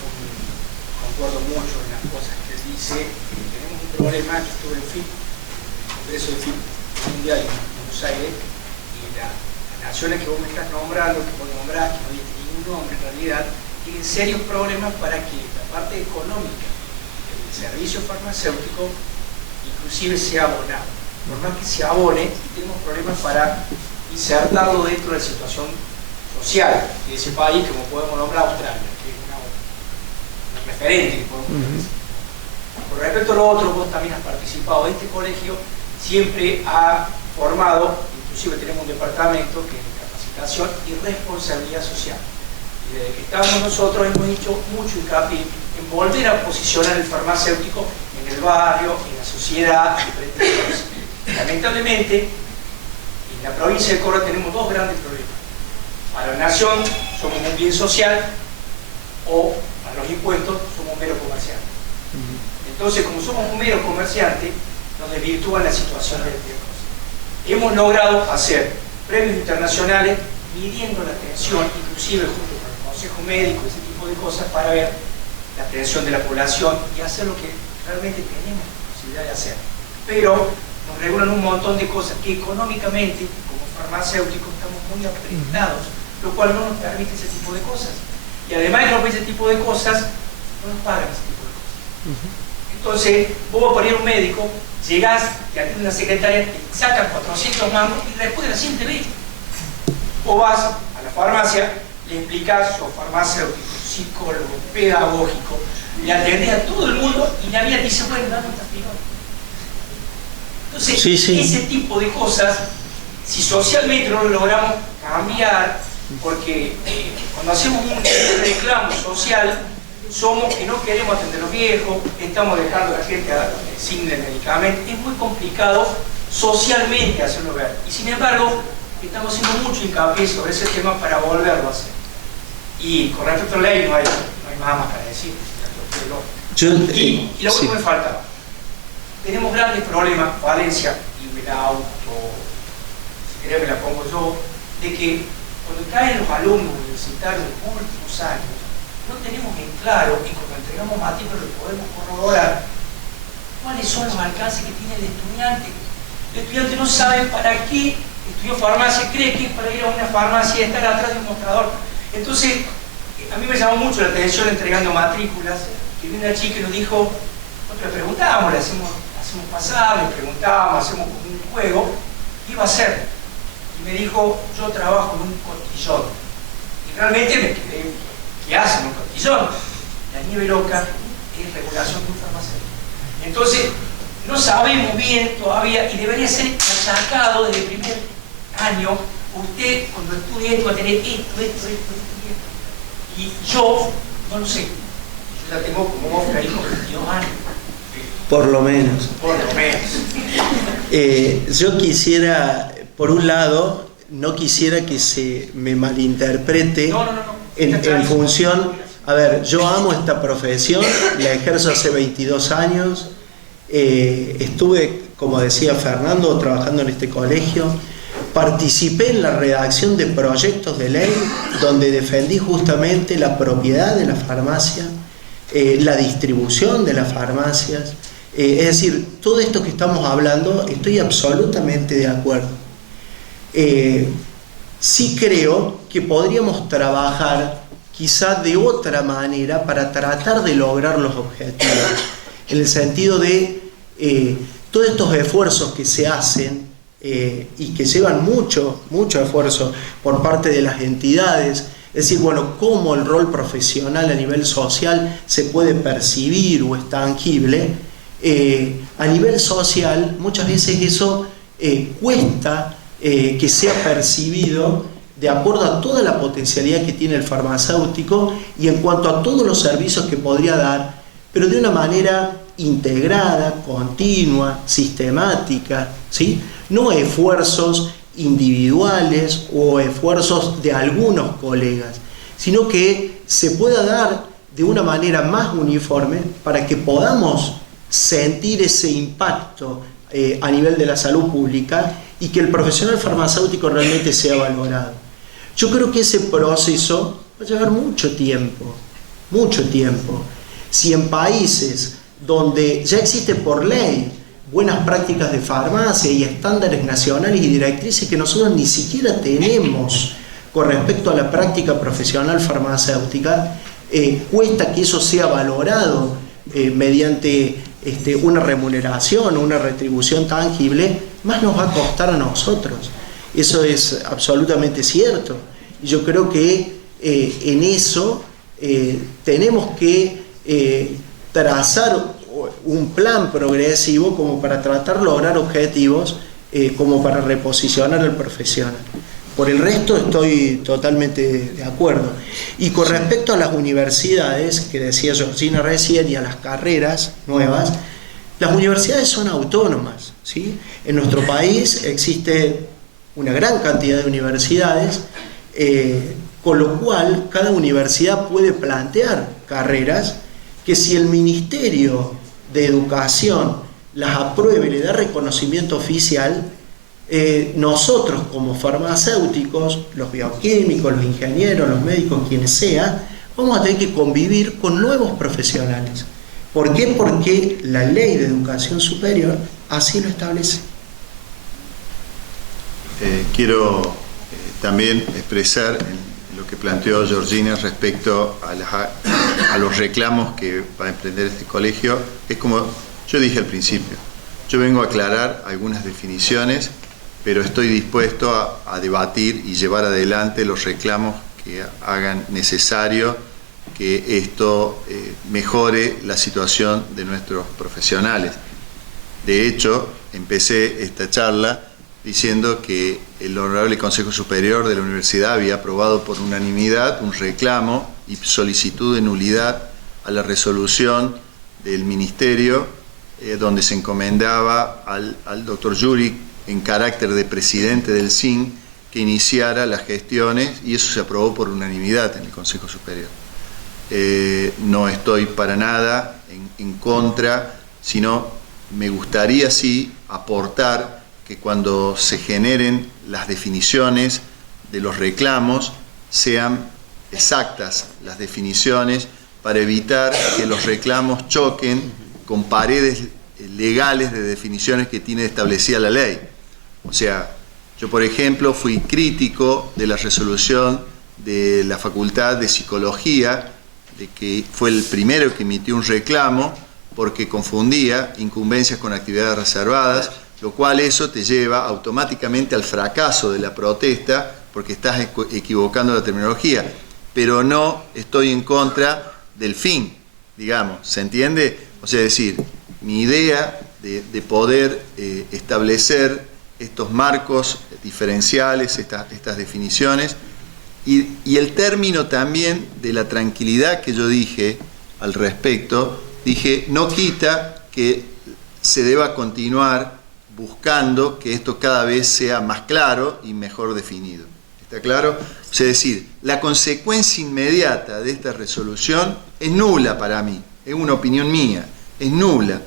concuerdo mucho en las cosas que dice. Tenemos un problema que estuve en FIP, el Congreso de FIP Mundial en Buenos Aires, y las naciones que vos me estás nombrando, que vos nombrás, que no tienen ningún nombre en realidad, tienen serios problemas para que la parte económica servicio farmacéutico inclusive sea abonado. Por más que se abone, tenemos problemas para insertarlo dentro de la situación social de ese país, como podemos nombrar Australia, que es una referente que podemos decir. Con respecto a lo otro, vos también has participado. Este colegio siempre ha formado, inclusive tenemos un departamento que es de capacitación y responsabilidad social. Y desde que estamos nosotros hemos hecho mucho hincapié en volver a posicionar el farmacéutico en el barrio, en la sociedad, en frente a todos. Lamentablemente, en la provincia de Córdoba tenemos dos grandes problemas. Para la nación somos un bien social o para los impuestos somos un mero comerciante. Entonces, como somos un mero comerciante, nos desvirtúa la situación de cosas. Hemos logrado hacer premios internacionales midiendo la atención, inclusive junto con el Consejo Médico, ese tipo de cosas, para ver la atención de la población y hacer lo que realmente tenemos posibilidad de hacer. Pero nos regulan un montón de cosas que económicamente, como farmacéuticos, estamos muy apretados, lo cual no nos permite ese tipo de cosas. Y además de no permite ese tipo de cosas, no nos pagan ese tipo de cosas. Entonces, vos vas a poner un médico, llegás, te atiende una secretaria, te sacan 400 mangos y después de la siguiente vez. Vos vas a la farmacia, le explicás, sos farmacéutico, psicólogo, pedagógico, le atendés a todo el mundo y la vida te dice, bueno, dame esta píldora. Entonces, ese tipo de cosas, si socialmente no lo logramos cambiar, porque cuando hacemos un reclamo social, somos que no queremos atender a los viejos, estamos dejando a la gente sin el medicamento, es muy complicado socialmente hacerlo ver. Y sin embargo, estamos haciendo mucho hincapié sobre ese tema para volverlo a hacer. Y con respecto a la ley no hay nada más para decir. Y lo único que me falta, tenemos grandes problemas, Valencia y el auto, si querés me la pongo yo, de que cuando caen los alumnos universitarios de los últimos años, no tenemos en claro, y cuando entregamos matrículas lo podemos corroborar, cuáles son los alcances que tiene el estudiante. El estudiante no sabe para qué estudió farmacia, cree que es para ir a una farmacia y estar atrás de un mostrador. Entonces, a mí me llamó mucho la atención entregando matrículas, que vino una chica y nos dijo, nosotros le preguntábamos, le hacemos pasar, le preguntábamos, hacemos como un juego, ¿qué iba a hacer? Y me dijo, yo trabajo en un cotillón. Y realmente me quedé, ¿qué hacen un cotillón? La nieve loca es regulación de un farmacéutico. Entonces, no sabemos bien todavía y debería ser achacado desde el primer año. Usted, cuando estudie esto, va a tener esto. Y yo, no lo sé. Yo ya tengo como vos, Carico, 22 años. Por lo menos. Por lo menos. Yo quisiera, por un lado, no quisiera que se me malinterprete en función... A ver, yo amo esta profesión, la ejerzo hace 22 años, estuve, como decía Fernando, trabajando en este colegio, participé en la redacción de proyectos de ley donde defendí justamente la propiedad de la farmacia, la distribución de las farmacias, es decir, todo esto que estamos hablando estoy absolutamente de acuerdo. Sí creo que podríamos trabajar quizá de otra manera para tratar de lograr los objetivos, en el sentido de todos estos esfuerzos que se hacen y que llevan mucho esfuerzo por parte de las entidades, es decir, bueno, cómo el rol profesional a nivel social se puede percibir o es tangible. A nivel social muchas veces eso cuesta que sea percibido de acuerdo a toda la potencialidad que tiene el farmacéutico y en cuanto a todos los servicios que podría dar, pero de una manera integrada, continua, sistemática, ¿sí? No esfuerzos individuales o esfuerzos de algunos colegas, sino que se pueda dar de una manera más uniforme para que podamos sentir ese impacto a nivel de la salud pública y que el profesional farmacéutico realmente sea valorado. Yo creo que ese proceso va a llevar mucho tiempo. Si en países donde ya existe por ley buenas prácticas de farmacia y estándares nacionales y directrices que nosotros ni siquiera tenemos con respecto a la práctica profesional farmacéutica, cuesta que eso sea valorado mediante una remuneración o una retribución tangible, más nos va a costar a nosotros. Eso es absolutamente cierto. Y yo creo que en eso tenemos que trazar un plan progresivo como para tratar de lograr objetivos, como para reposicionar al profesional. Por el resto estoy totalmente de acuerdo. Y con respecto a las universidades, que decía Georgina recién, y a las carreras nuevas, las universidades son autónomas, ¿sí? En nuestro país existe una gran cantidad de universidades, con lo cual cada universidad puede plantear carreras que, si el Ministerio de Educación las apruebe y le da reconocimiento oficial, nosotros como farmacéuticos, los bioquímicos, los ingenieros, los médicos, quienes sea, vamos a tener que convivir con nuevos profesionales. ¿Por qué? Porque la Ley de Educación Superior así lo establece. Quiero también expresar lo que planteó Georgina respecto a los reclamos que va a emprender este colegio. Es como yo dije al principio, yo vengo a aclarar algunas definiciones, pero estoy dispuesto a debatir y llevar adelante los reclamos que hagan necesario que esto mejore la situación de nuestros profesionales. De hecho, empecé esta charla diciendo que el Honorable Consejo Superior de la Universidad había aprobado por unanimidad un reclamo y solicitud de nulidad a la resolución del Ministerio, donde se encomendaba al doctor Juric, en carácter de presidente del SIN, que iniciara las gestiones, y eso se aprobó por unanimidad en el Consejo Superior. No estoy para nada en contra, sino me gustaría sí aportar que cuando se generen las definiciones de los reclamos sean exactas las definiciones, para evitar que los reclamos choquen con paredes legales de definiciones que tiene establecida la ley. O sea, yo por ejemplo fui crítico de la resolución de la Facultad de Psicología, de que fue el primero que emitió un reclamo porque confundía incumbencias con actividades reservadas, lo cual eso te lleva automáticamente al fracaso de la protesta porque estás equivocando la terminología. Pero no estoy en contra del fin, digamos, ¿se entiende? O sea, es decir, mi idea de poder establecer estos marcos diferenciales, estas definiciones, y el término también de la tranquilidad que yo dije al respecto, dije, no quita que se deba continuar buscando que esto cada vez sea más claro y mejor definido. ¿Está claro? O sea, es decir, la consecuencia inmediata de esta resolución es nula para mí, es una opinión mía, es nula.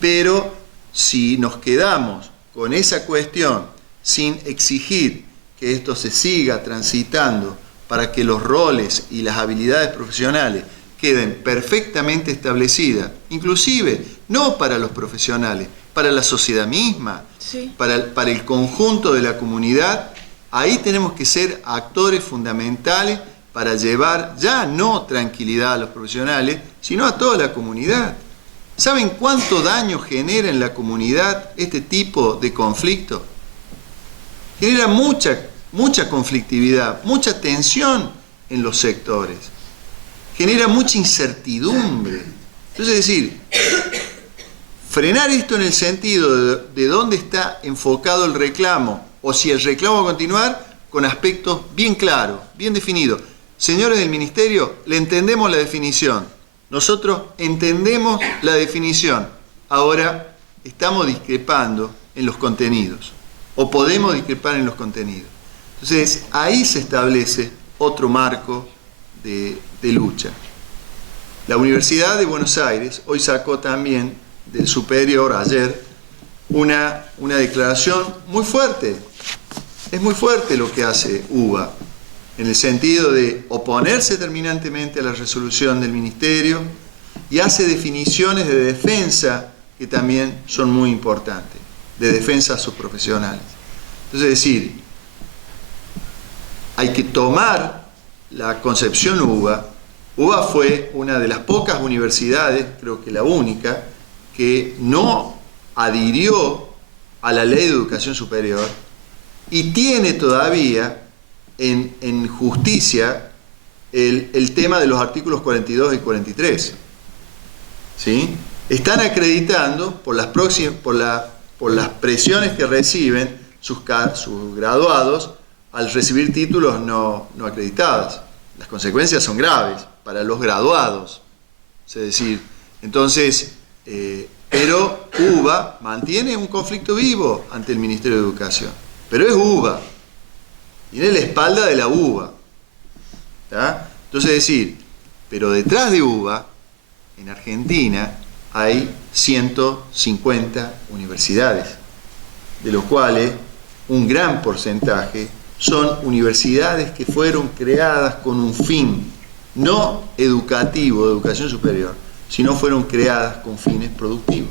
Pero si nos quedamos con esa cuestión sin exigir que esto se siga transitando para que los roles y las habilidades profesionales queden perfectamente establecidas, inclusive no para los profesionales, para la sociedad misma, sí, para el conjunto de la comunidad, ahí tenemos que ser actores fundamentales para llevar ya no tranquilidad a los profesionales, sino a toda la comunidad. ¿Saben cuánto daño genera en la comunidad este tipo de conflicto? Genera mucha conflictividad, mucha tensión en los sectores. Genera mucha incertidumbre. Entonces, es decir, frenar esto en el sentido de dónde está enfocado el reclamo, o si el reclamo va a continuar, con aspectos bien claros, bien definidos. Señores del Ministerio, le entendemos la definición. Nosotros entendemos la definición. Ahora estamos discrepando en los contenidos, o podemos discrepar en los contenidos. Entonces, ahí se establece otro marco de lucha. La Universidad de Buenos Aires hoy sacó también del Superior, ayer, una declaración muy fuerte. Es muy fuerte lo que hace UBA, en el sentido de oponerse terminantemente a la resolución del Ministerio, y hace definiciones de defensa que también son muy importantes, de defensa a sus profesionales. Entonces, es decir, hay que tomar la concepción UBA. UBA fue una de las pocas universidades, creo que la única, que no adhirió a la Ley de Educación Superior y tiene todavía en justicia el tema de los artículos 42 y 43. ¿Sí? están acreditando por las presiones que reciben sus graduados al recibir títulos no acreditados. Las consecuencias son graves para los graduados. Es decir, entonces, pero UBA mantiene un conflicto vivo ante el Ministerio de Educación. Pero es UBA. Tiene la espalda de la UBA. ¿Tá? Entonces, es decir, pero detrás de UBA, en Argentina, hay 150 universidades, de los cuales un gran porcentaje son universidades que fueron creadas con un fin no educativo, de educación superior, sino fueron creadas con fines productivos.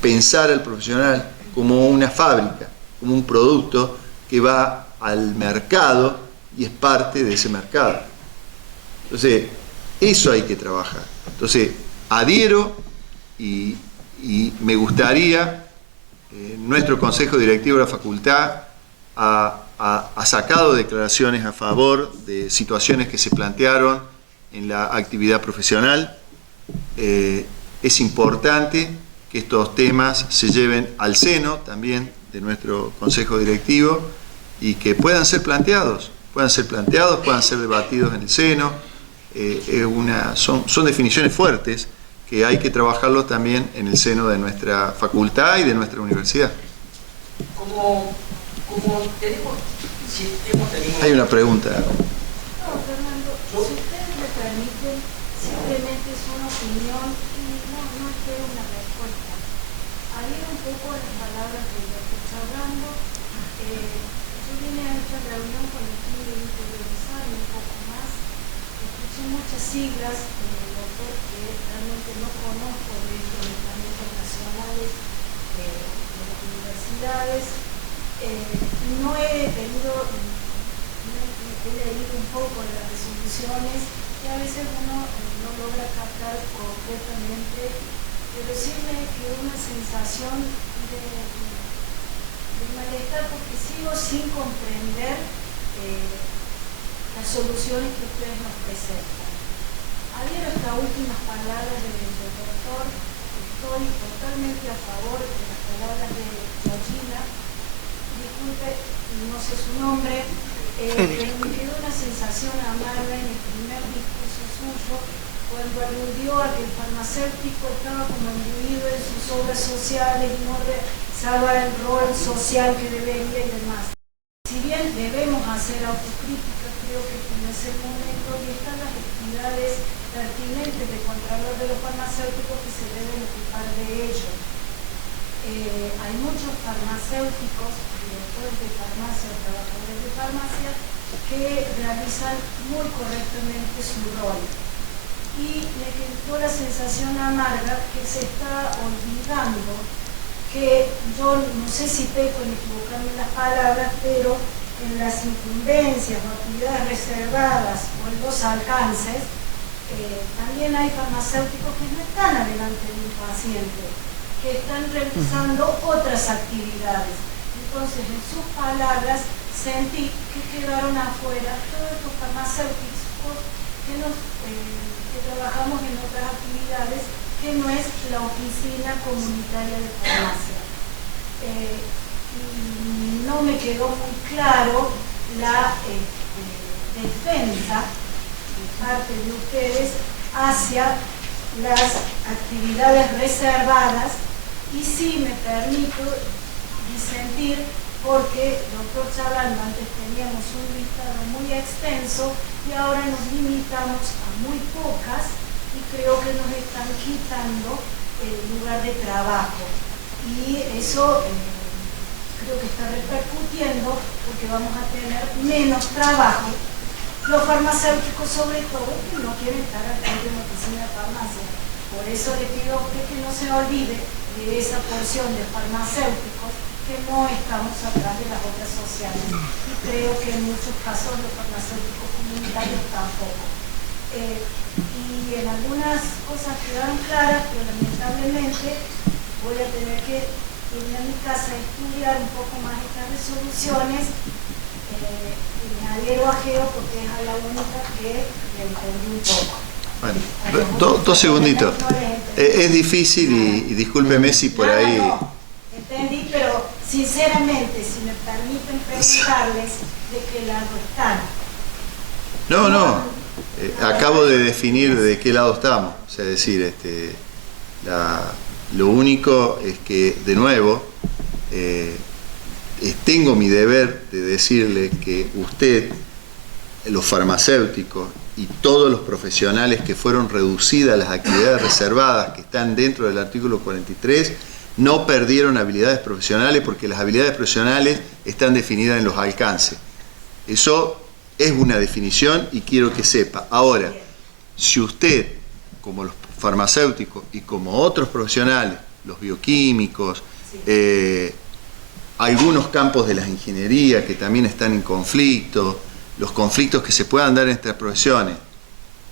Pensar al profesional como una fábrica, como un producto que va al mercado y es parte de ese mercado. Entonces, eso hay que trabajar. Entonces, adhiero y me gustaría, nuestro Consejo Directivo de la Facultad ha sacado declaraciones a favor de situaciones que se plantearon en la actividad profesional. Es importante que estos temas se lleven al seno también de nuestro Consejo Directivo y que puedan ser planteados, puedan ser debatidos en el seno. Son definiciones fuertes que hay que trabajarlo también en el seno de nuestra facultad y de nuestra universidad. Como tenemos, si hemos tenido... Hay una pregunta. No, Fernando, si ustedes me permiten, simplemente es una opinión y no espero una respuesta. Adhiero un poco a las palabras de doctor Chabrando. Yo vine a esta reunión con el fin de interiorizar un poco más. Escuché muchas siglas del doctor que realmente no conozco de estos estamentos nacionales de las universidades. No he leído un poco de las resoluciones que a veces uno no logra captar concretamente, pero sí me quedó una sensación de malestar porque sigo sin comprender las soluciones que ustedes nos presentan. Adhiero a estas últimas palabras del doctor, estoy totalmente a favor de las palabras de Georgina. Disculpe, no sé su nombre, pero me quedó una sensación amarga en el primer discurso suyo cuando aludió a que el farmacéutico estaba como imbuido en sus obras sociales y no realizaba el rol social que debería y demás. Si bien debemos hacer autocrítica, creo que en ese momento y están las actividades pertinentes de Contralor de los Farmacéuticos que se deben ocupar de ello. Hay muchos farmacéuticos, directores de farmacia o trabajadores de farmacia que realizan muy correctamente su rol. Y me quedó la sensación amarga que se está olvidando que yo no sé si peco en equivocarme en las palabras, pero en las incumbencias o actividades reservadas o en los alcances, también hay farmacéuticos que no están adelante de un paciente, que están realizando otras actividades. Entonces, en sus palabras, sentí que quedaron afuera todos estos farmacéuticos que trabajamos en otras actividades que no es la oficina comunitaria de farmacia. No me quedó muy claro la defensa de parte de ustedes hacia las actividades reservadas y sí me permito disentir porque, doctor Chabrando, antes teníamos un listado muy extenso y ahora nos limitamos a muy pocas y creo que nos están quitando el lugar de trabajo y eso creo que está repercutiendo porque vamos a tener menos trabajo. Los farmacéuticos sobre todo que no quieren estar al frente de una oficina de farmacia. Por eso le pido a usted que no se olvide de esa porción de farmacéuticos que no estamos atrás de las obras sociales. Y creo que en muchos casos los farmacéuticos comunitarios tampoco. Y en algunas cosas quedaron claras, pero lamentablemente voy a tener que irme a mi casa a estudiar un poco más estas resoluciones. Y me adhiero a Geo porque es a la única que le entendí un poco. Bueno, dos segunditos. Es difícil y discúlpeme si por ahí... No, entendí, pero sinceramente, si me permiten preguntarles de qué lado están. No. Acabo de definir de qué lado estamos. O sea, es decir, lo único es que, de nuevo, tengo mi deber de decirle que usted, los farmacéuticos y todos los profesionales que fueron reducidas las actividades reservadas que están dentro del artículo 43, no perdieron habilidades profesionales porque las habilidades profesionales están definidas en los alcances. Eso es una definición y quiero que sepa. Ahora, si usted, como los farmacéuticos y como otros profesionales, los bioquímicos, algunos campos de la ingeniería que también están en conflicto, los conflictos que se puedan dar en estas profesiones,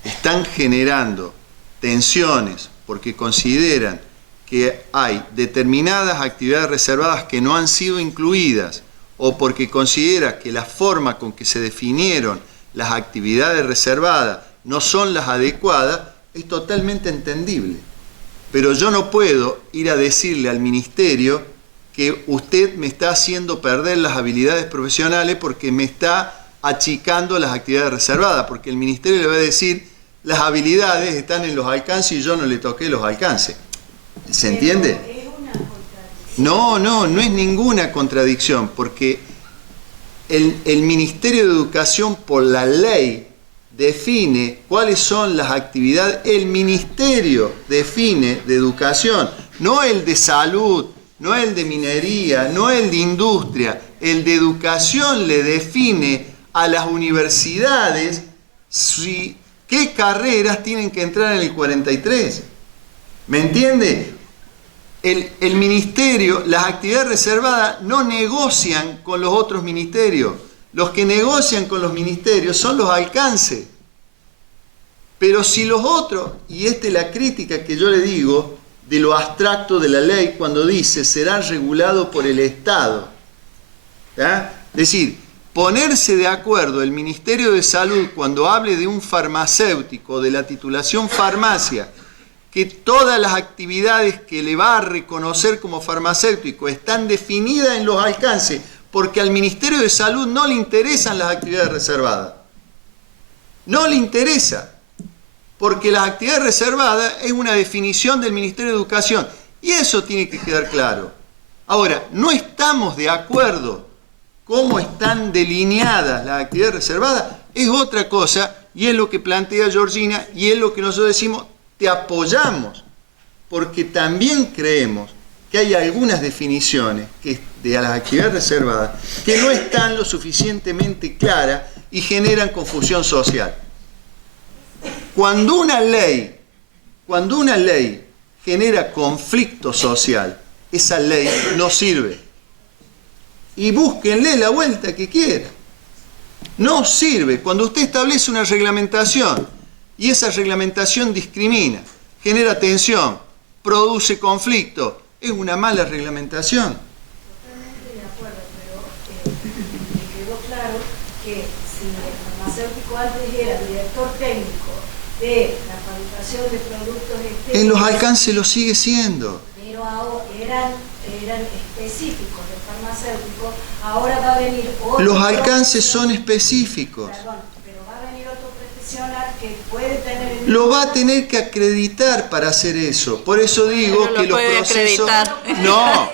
están generando tensiones porque consideran que hay determinadas actividades reservadas que no han sido incluidas o porque considera que la forma con que se definieron las actividades reservadas no son las adecuadas, es totalmente entendible. Pero yo no puedo ir a decirle al ministerio que usted me está haciendo perder las habilidades profesionales porque me está achicando las actividades reservadas, porque el ministerio le va a decir las habilidades están en los alcances y yo no le toqué los alcances. ¿Se entiende? Es una contradicción. No es ninguna contradicción, porque el Ministerio de Educación por la ley define cuáles son las actividades, el Ministerio define de Educación, no el de Salud, no el de Minería, no el de Industria, el de Educación le define a las universidades qué carreras tienen que entrar en el 43. ¿Me entiende? El ministerio, las actividades reservadas no negocian con los otros ministerios. Los que negocian con los ministerios son los alcances. Pero si los otros, y esta es la crítica que yo le digo de lo abstracto de la ley cuando dice será regulado por el Estado. ¿Ya? Es decir, ponerse de acuerdo el Ministerio de Salud cuando hable de un farmacéutico, de la titulación farmacia, que todas las actividades que le va a reconocer como farmacéutico están definidas en los alcances, porque al Ministerio de Salud no le interesan las actividades reservadas. No le interesa, porque las actividades reservadas es una definición del Ministerio de Educación, y eso tiene que quedar claro. Ahora, no estamos de acuerdo cómo están delineadas las actividades reservadas, es otra cosa, y es lo que plantea Georgina, y es lo que nosotros decimos, te apoyamos, porque también creemos que hay algunas definiciones de las actividades reservadas que no están lo suficientemente claras y generan confusión social. Cuando una ley genera conflicto social, esa ley no sirve. Y búsquenle la vuelta que quieran. No sirve. Cuando usted establece una reglamentación y esa reglamentación discrimina, genera tensión, produce conflicto, es una mala reglamentación. Totalmente de acuerdo, pero me quedó claro que si el farmacéutico antes era director técnico de la fabricación de productos estéticos, En los alcances lo sigue siendo. pero ahora eran específicos del farmacéutico, ahora va a venir otro. Los alcances son específicos. Perdón, pero va a venir otro profesional que puede tener el Lo va a tener que acreditar para hacer eso. Por eso digo No lo que los puede procesos... acreditar.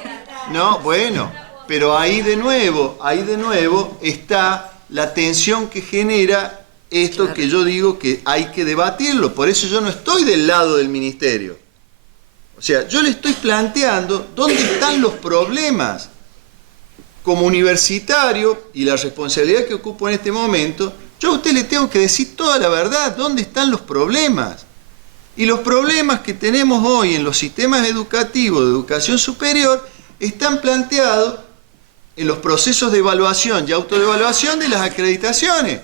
No, bueno. Pero ahí de nuevo está la tensión que genera esto, Claro. que yo digo que hay que debatirlo. Por eso yo no estoy del lado del ministerio. O sea, yo le estoy planteando dónde están los problemas. Como universitario y la responsabilidad que ocupo en este momento, yo a usted le tengo que decir toda la verdad, dónde están los problemas. Y los problemas que tenemos hoy en los sistemas educativos de educación superior están planteados en los procesos de evaluación y autoevaluación de las acreditaciones.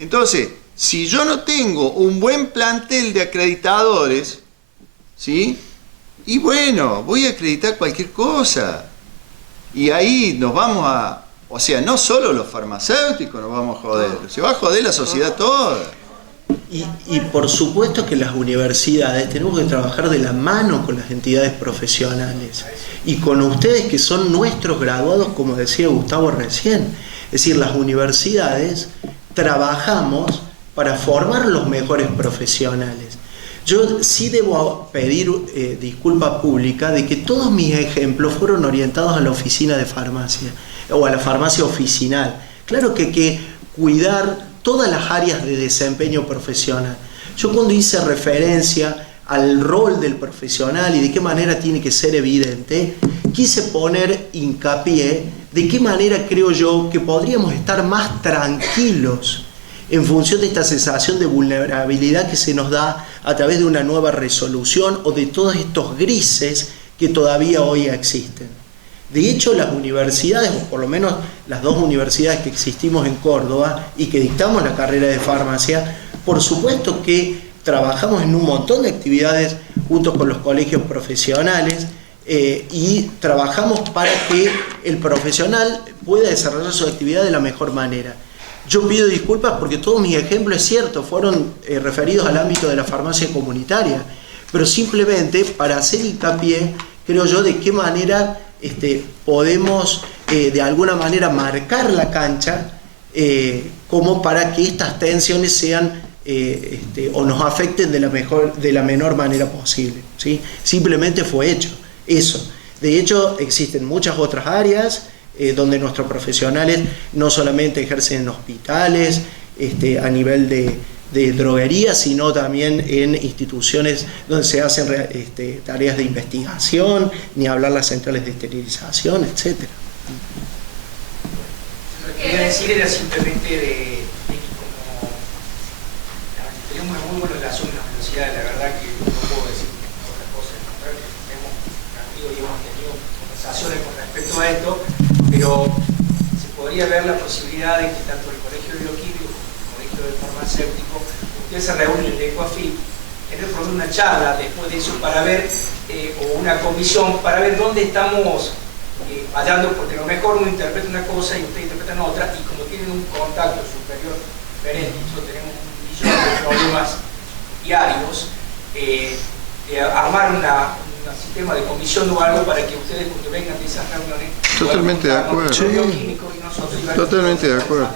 Entonces, si yo no tengo un buen plantel de acreditadores, ¿sí? Y bueno, voy a acreditar cualquier cosa. Y ahí nos vamos a... O sea, no solo los farmacéuticos nos vamos a joder, se va a joder la sociedad toda. Y por supuesto que las universidades tenemos que trabajar de la mano con las entidades profesionales y con ustedes que son nuestros graduados, como decía Gustavo recién. Es decir, las universidades trabajamos para formar los mejores profesionales. Yo sí debo pedir disculpa pública de que todos mis ejemplos fueron orientados a la oficina de farmacia o a la farmacia oficinal. Claro que hay que cuidar todas las áreas de desempeño profesional. Yo cuando hice referencia al rol del profesional y de qué manera tiene que ser evidente, quise poner hincapié de qué manera creo yo que podríamos estar más tranquilos en función de esta sensación de vulnerabilidad que se nos da a través de una nueva resolución o de todos estos grises que todavía hoy existen. De hecho, las universidades, o por lo menos las dos universidades que existimos en Córdoba y que dictamos la carrera de farmacia, por supuesto que trabajamos en un montón de actividades junto con los colegios profesionales y trabajamos para que el profesional pueda desarrollar su actividad de la mejor manera. Yo pido disculpas porque todos mis ejemplos, es cierto, fueron referidos al ámbito de la farmacia comunitaria, pero simplemente para hacer hincapié, creo yo, de qué manera podemos de alguna manera marcar la cancha como para que estas tensiones sean o nos afecten de la menor manera posible, ¿sí? Simplemente fue hecho eso. De hecho, existen muchas otras áreas donde nuestros profesionales no solamente ejercen en hospitales, a nivel de droguería, sino también en instituciones donde se hacen tareas de investigación, ni hablar las centrales de esterilización, etc. Lo que quería decir era simplemente de que como tenemos una muy buena relación con las universidades, la verdad que no puedo decir otra cosa, al contrario, tenemos amigos y hemos tenido conversaciones con respecto a esto, pero se podría ver la posibilidad de que tanto el Colegio de Bioquímico como el Colegio de Farmacéutico, ustedes se reúnen de ECOAFIT, tener por ejemplo una charla después de eso para ver, o una comisión, para ver dónde estamos fallando, porque a lo mejor uno interpreta una cosa y ustedes interpretan otra, y como tienen un contacto superior diferente, nosotros tenemos un millón de problemas diarios, armar un sistema de comisión o algo para que ustedes cuando vengan de esas reuniones totalmente de acuerdo. Sí. Totalmente de acuerdo.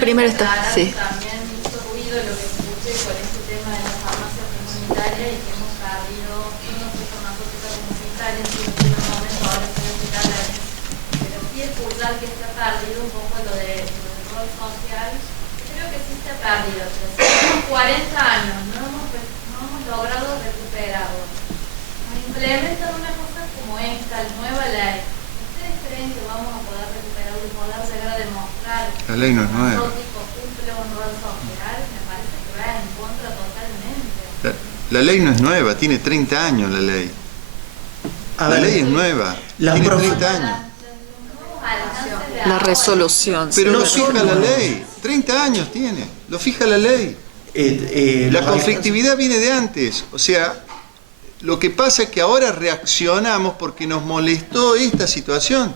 Primero está, sí. También hizo ruido lo que escuché con este tema de la farmacia comunitaria y que hemos perdido, yo no soy farmacéutica comunitaria, en un momento ahora estoy hospital, pero sí escuchar que se ha perdido un poco lo del rol social. Creo que sí se ha perdido, pero tenemos 40 años, no hemos logrado recuperarlo. Nos implementan una cosa como esta, nueva ley. ¿Ustedes creen que vamos a poder recuperarlo y poder llegar a demostrar La ley no es nueva. cumple un rol social? Me parece que va en contra totalmente. La ley no es nueva, tiene 30 años la ley. La ley es nueva, tiene 30 años. La resolución. Pero No lo son fija la nuevos. ley, 30 años tiene, lo fija la ley. La los conflictividad viene de antes, o sea, lo que pasa es que ahora reaccionamos porque nos molestó esta situación,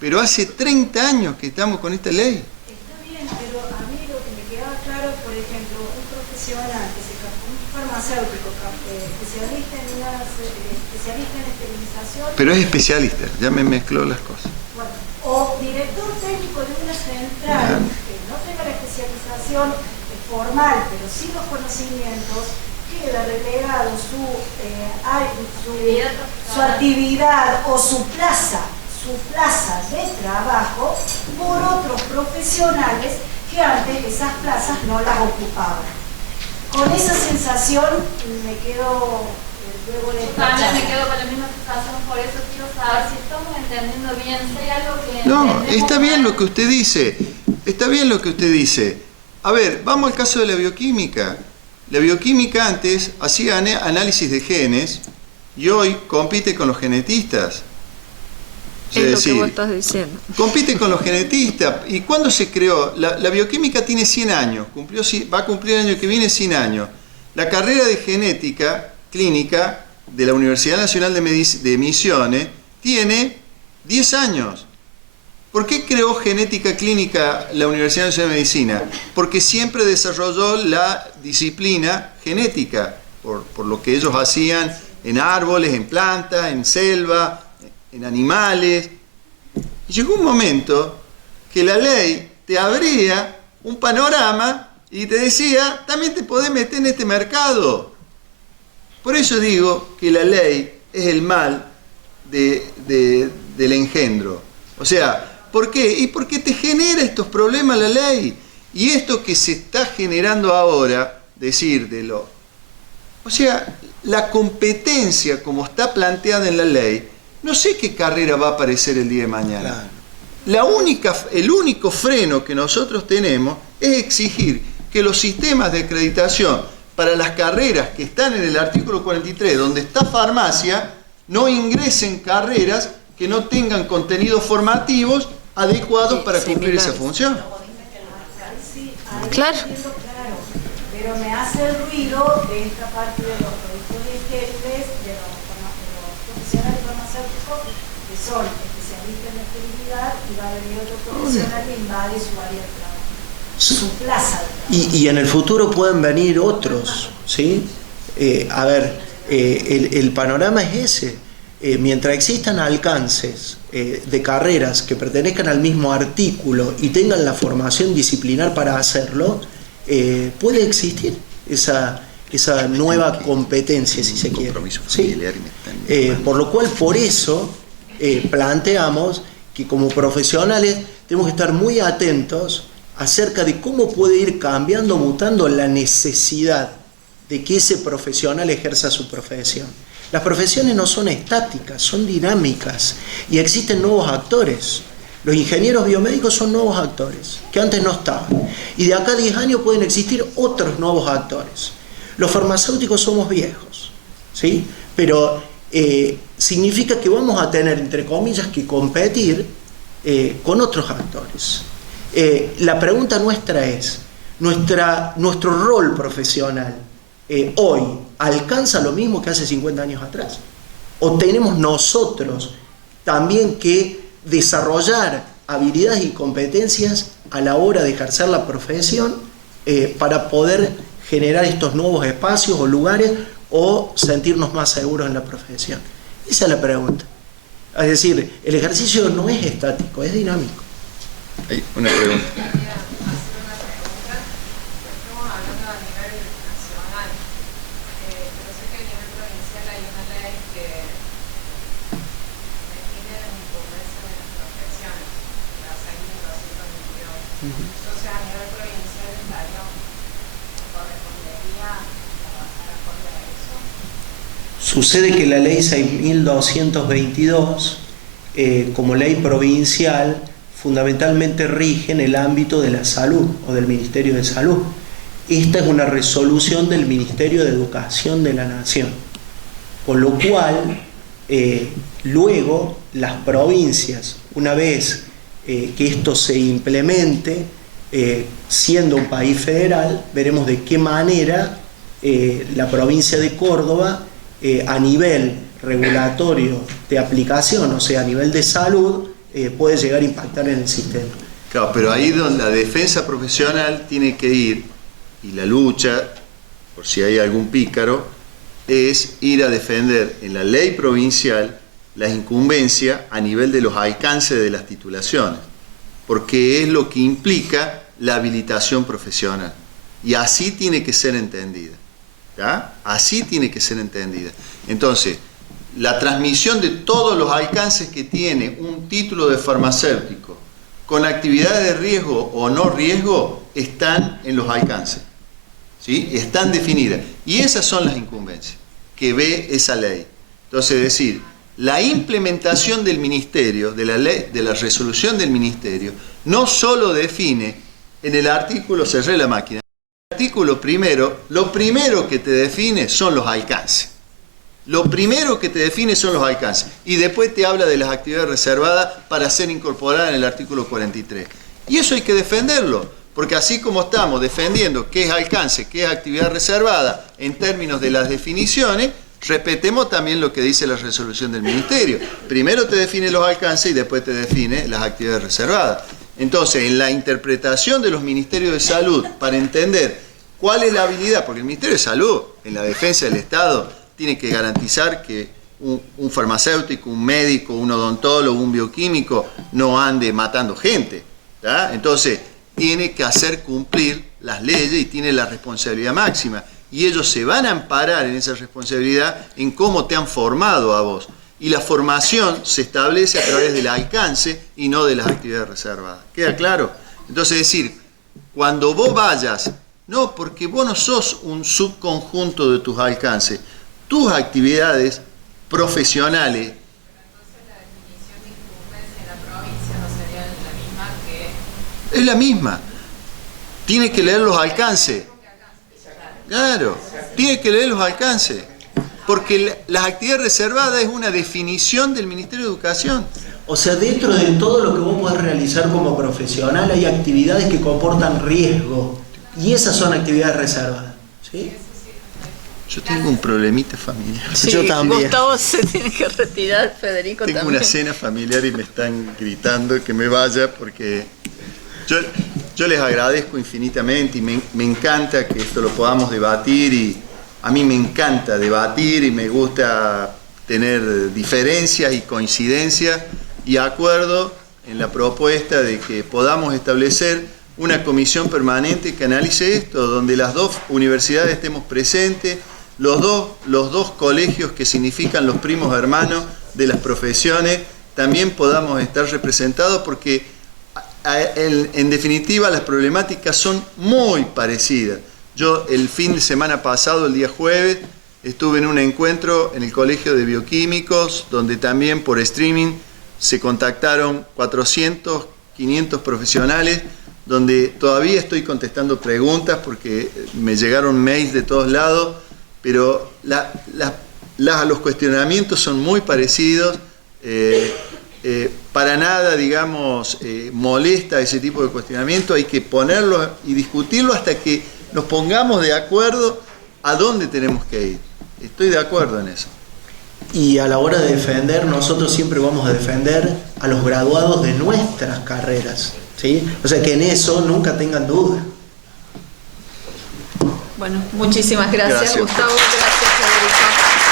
pero hace 30 años que estamos con esta ley. Está bien, pero a mí lo que me quedaba claro, por ejemplo, un profesional, un farmacéutico, especialista en esterilización, Pero es especialista, ya me mezcló las cosas. bueno, o director técnico de una central que no tenga la especialización formal, pero sí los conocimientos, queda relegado su actividad o su plaza de trabajo por otros profesionales que antes esas plazas no las ocupaban. Con esa sensación me quedo luego de esta También me charla. quedo con la misma sensación, por eso quiero saber si estamos entendiendo bien, si hay algo que No, entendemos está bien mal. lo que usted dice, está bien lo que usted dice. A ver, vamos al caso de la bioquímica. La bioquímica antes hacía análisis de genes y hoy compite con los genetistas. Es lo que vos estás diciendo. Compite con los genetistas. ¿Y cuándo se creó? La bioquímica tiene 100 años, va a cumplir el año que viene 100 años. La carrera de genética clínica de la Universidad Nacional de Misiones tiene 10 años. ¿Por qué creó genética clínica la Universidad Nacional de Medicina? Porque siempre desarrolló la disciplina genética, por lo que ellos hacían en árboles, en plantas, en selva, en animales. Y llegó un momento que la ley te abría un panorama y te decía, también te podés meter en este mercado. Por eso digo que la ley es el mal del engendro. O sea, ¿por qué? Y porque te genera estos problemas la ley. Y esto que se está generando ahora, o sea, la competencia como está planteada en la ley, no sé qué carrera va a aparecer el día de mañana. Claro. El único freno que nosotros tenemos es exigir que los sistemas de acreditación para las carreras que están en el artículo 43, donde está farmacia, no ingresen carreras que no tengan contenidos formativos adecuados para cumplir esa función. Claro. Pero me hace el ruido de esta parte de los productores jefes, de los profesionales farmacéuticos, que son especialistas en esterilidad, y va a venir otro profesional que invade su área de trabajo, su plaza de trabajo. Y en el futuro pueden venir otros, ¿sí? El panorama es ese. Mientras existan alcances de carreras que pertenezcan al mismo artículo y tengan la formación disciplinar para hacerlo, puede existir esa nueva competencia, si se quiere. ¿Sí? Por lo cual, por eso planteamos que como profesionales tenemos que estar muy atentos acerca de cómo puede ir cambiando, mutando la necesidad de que ese profesional ejerza su profesión. Las profesiones no son estáticas, son dinámicas y existen nuevos actores. Los ingenieros biomédicos son nuevos actores que antes no estaban. Y de acá a 10 años pueden existir otros nuevos actores. Los farmacéuticos somos viejos, ¿sí? Pero significa que vamos a tener, entre comillas, que competir con otros actores. La pregunta nuestra es, nuestro rol profesional hoy alcanza lo mismo que hace 50 años atrás, o tenemos nosotros también que desarrollar habilidades y competencias a la hora de ejercer la profesión para poder generar estos nuevos espacios o lugares o sentirnos más seguros en la profesión. Esa es la pregunta. Es decir, el ejercicio no es estático, es dinámico. Hay una pregunta. Sucede que la ley 6.222, como ley provincial, fundamentalmente rige en el ámbito de la salud o del Ministerio de Salud. Esta es una resolución del Ministerio de Educación de la Nación, con lo cual luego las provincias, una vez que esto se implemente, siendo un país federal, veremos de qué manera la provincia de Córdoba a nivel regulatorio de aplicación, o sea, a nivel de salud, puede llegar a impactar en el sistema. Claro, pero ahí donde la defensa profesional tiene que ir, y la lucha, por si hay algún pícaro, es ir a defender en la ley provincial la incumbencia a nivel de los alcances de las titulaciones, porque es lo que implica la habilitación profesional. Y así tiene que ser entendida. ¿Ya? Así tiene que ser entendida. Entonces, la transmisión de todos los alcances que tiene un título de farmacéutico con actividades de riesgo o no riesgo están en los alcances, ¿sí? Están definidas. Y esas son las incumbencias que ve esa ley. Entonces, es decir, la implementación del ministerio, de la ley, de la resolución del ministerio, no solo define en el artículo, cerré la máquina, artículo primero, lo primero que te define son los alcances. Lo primero que te define son los alcances. Y después te habla de las actividades reservadas para ser incorporadas en el artículo 43. Y eso hay que defenderlo, porque así como estamos defendiendo qué es alcance, qué es actividad reservada en términos de las definiciones, respetemos también lo que dice la resolución del Ministerio. Primero te define los alcances y después te define las actividades reservadas. Entonces, en la interpretación de los Ministerios de Salud, para entender cuál es la habilidad, porque el Ministerio de Salud, en la defensa del Estado, tiene que garantizar que un farmacéutico, un médico, un odontólogo, un bioquímico no ande matando gente, ¿tá? Entonces, tiene que hacer cumplir las leyes y tiene la responsabilidad máxima. Y ellos se van a amparar en esa responsabilidad en cómo te han formado a vos. Y la formación se establece a través del alcance y no de las actividades reservadas. ¿Queda claro? Entonces, es decir, cuando vos vayas, no, porque vos no sos un subconjunto de tus alcances, tus actividades profesionales. Es la misma. Tiene que leer los alcances. Claro, tiene que leer los alcances. Porque las actividades reservadas es una definición del Ministerio de Educación. O sea, dentro de todo lo que vos podés realizar como profesional hay actividades que comportan riesgo. Y esas son actividades reservadas. ¿Sí? Yo tengo un problemita familiar. Sí, Yo también. Gustavo se tiene que retirar, Federico Tengo también. una cena familiar y me están gritando que me vaya porque yo les agradezco infinitamente y me encanta que esto lo podamos debatir y a mí me encanta debatir y me gusta tener diferencias y coincidencias y acuerdo en la propuesta de que podamos establecer una comisión permanente que analice esto, donde las dos universidades estemos presentes, los dos colegios que significan los primos hermanos de las profesiones, también podamos estar representados porque en definitiva las problemáticas son muy parecidas. Yo el fin de semana pasado, el día jueves, estuve en un encuentro en el Colegio de Bioquímicos, donde también por streaming se contactaron 400, 500 profesionales, donde todavía estoy contestando preguntas porque me llegaron mails de todos lados, pero los cuestionamientos son muy parecidos. Para nada, digamos, molesta ese tipo de cuestionamiento, hay que ponerlo y discutirlo hasta que nos pongamos de acuerdo a dónde tenemos que ir. Estoy de acuerdo en eso. Y a la hora de defender, nosotros siempre vamos a defender a los graduados de nuestras carreras, ¿sí? O sea que en eso nunca tengan duda. Bueno, muchísimas gracias, Gracias. Gustavo, gracias, Federico.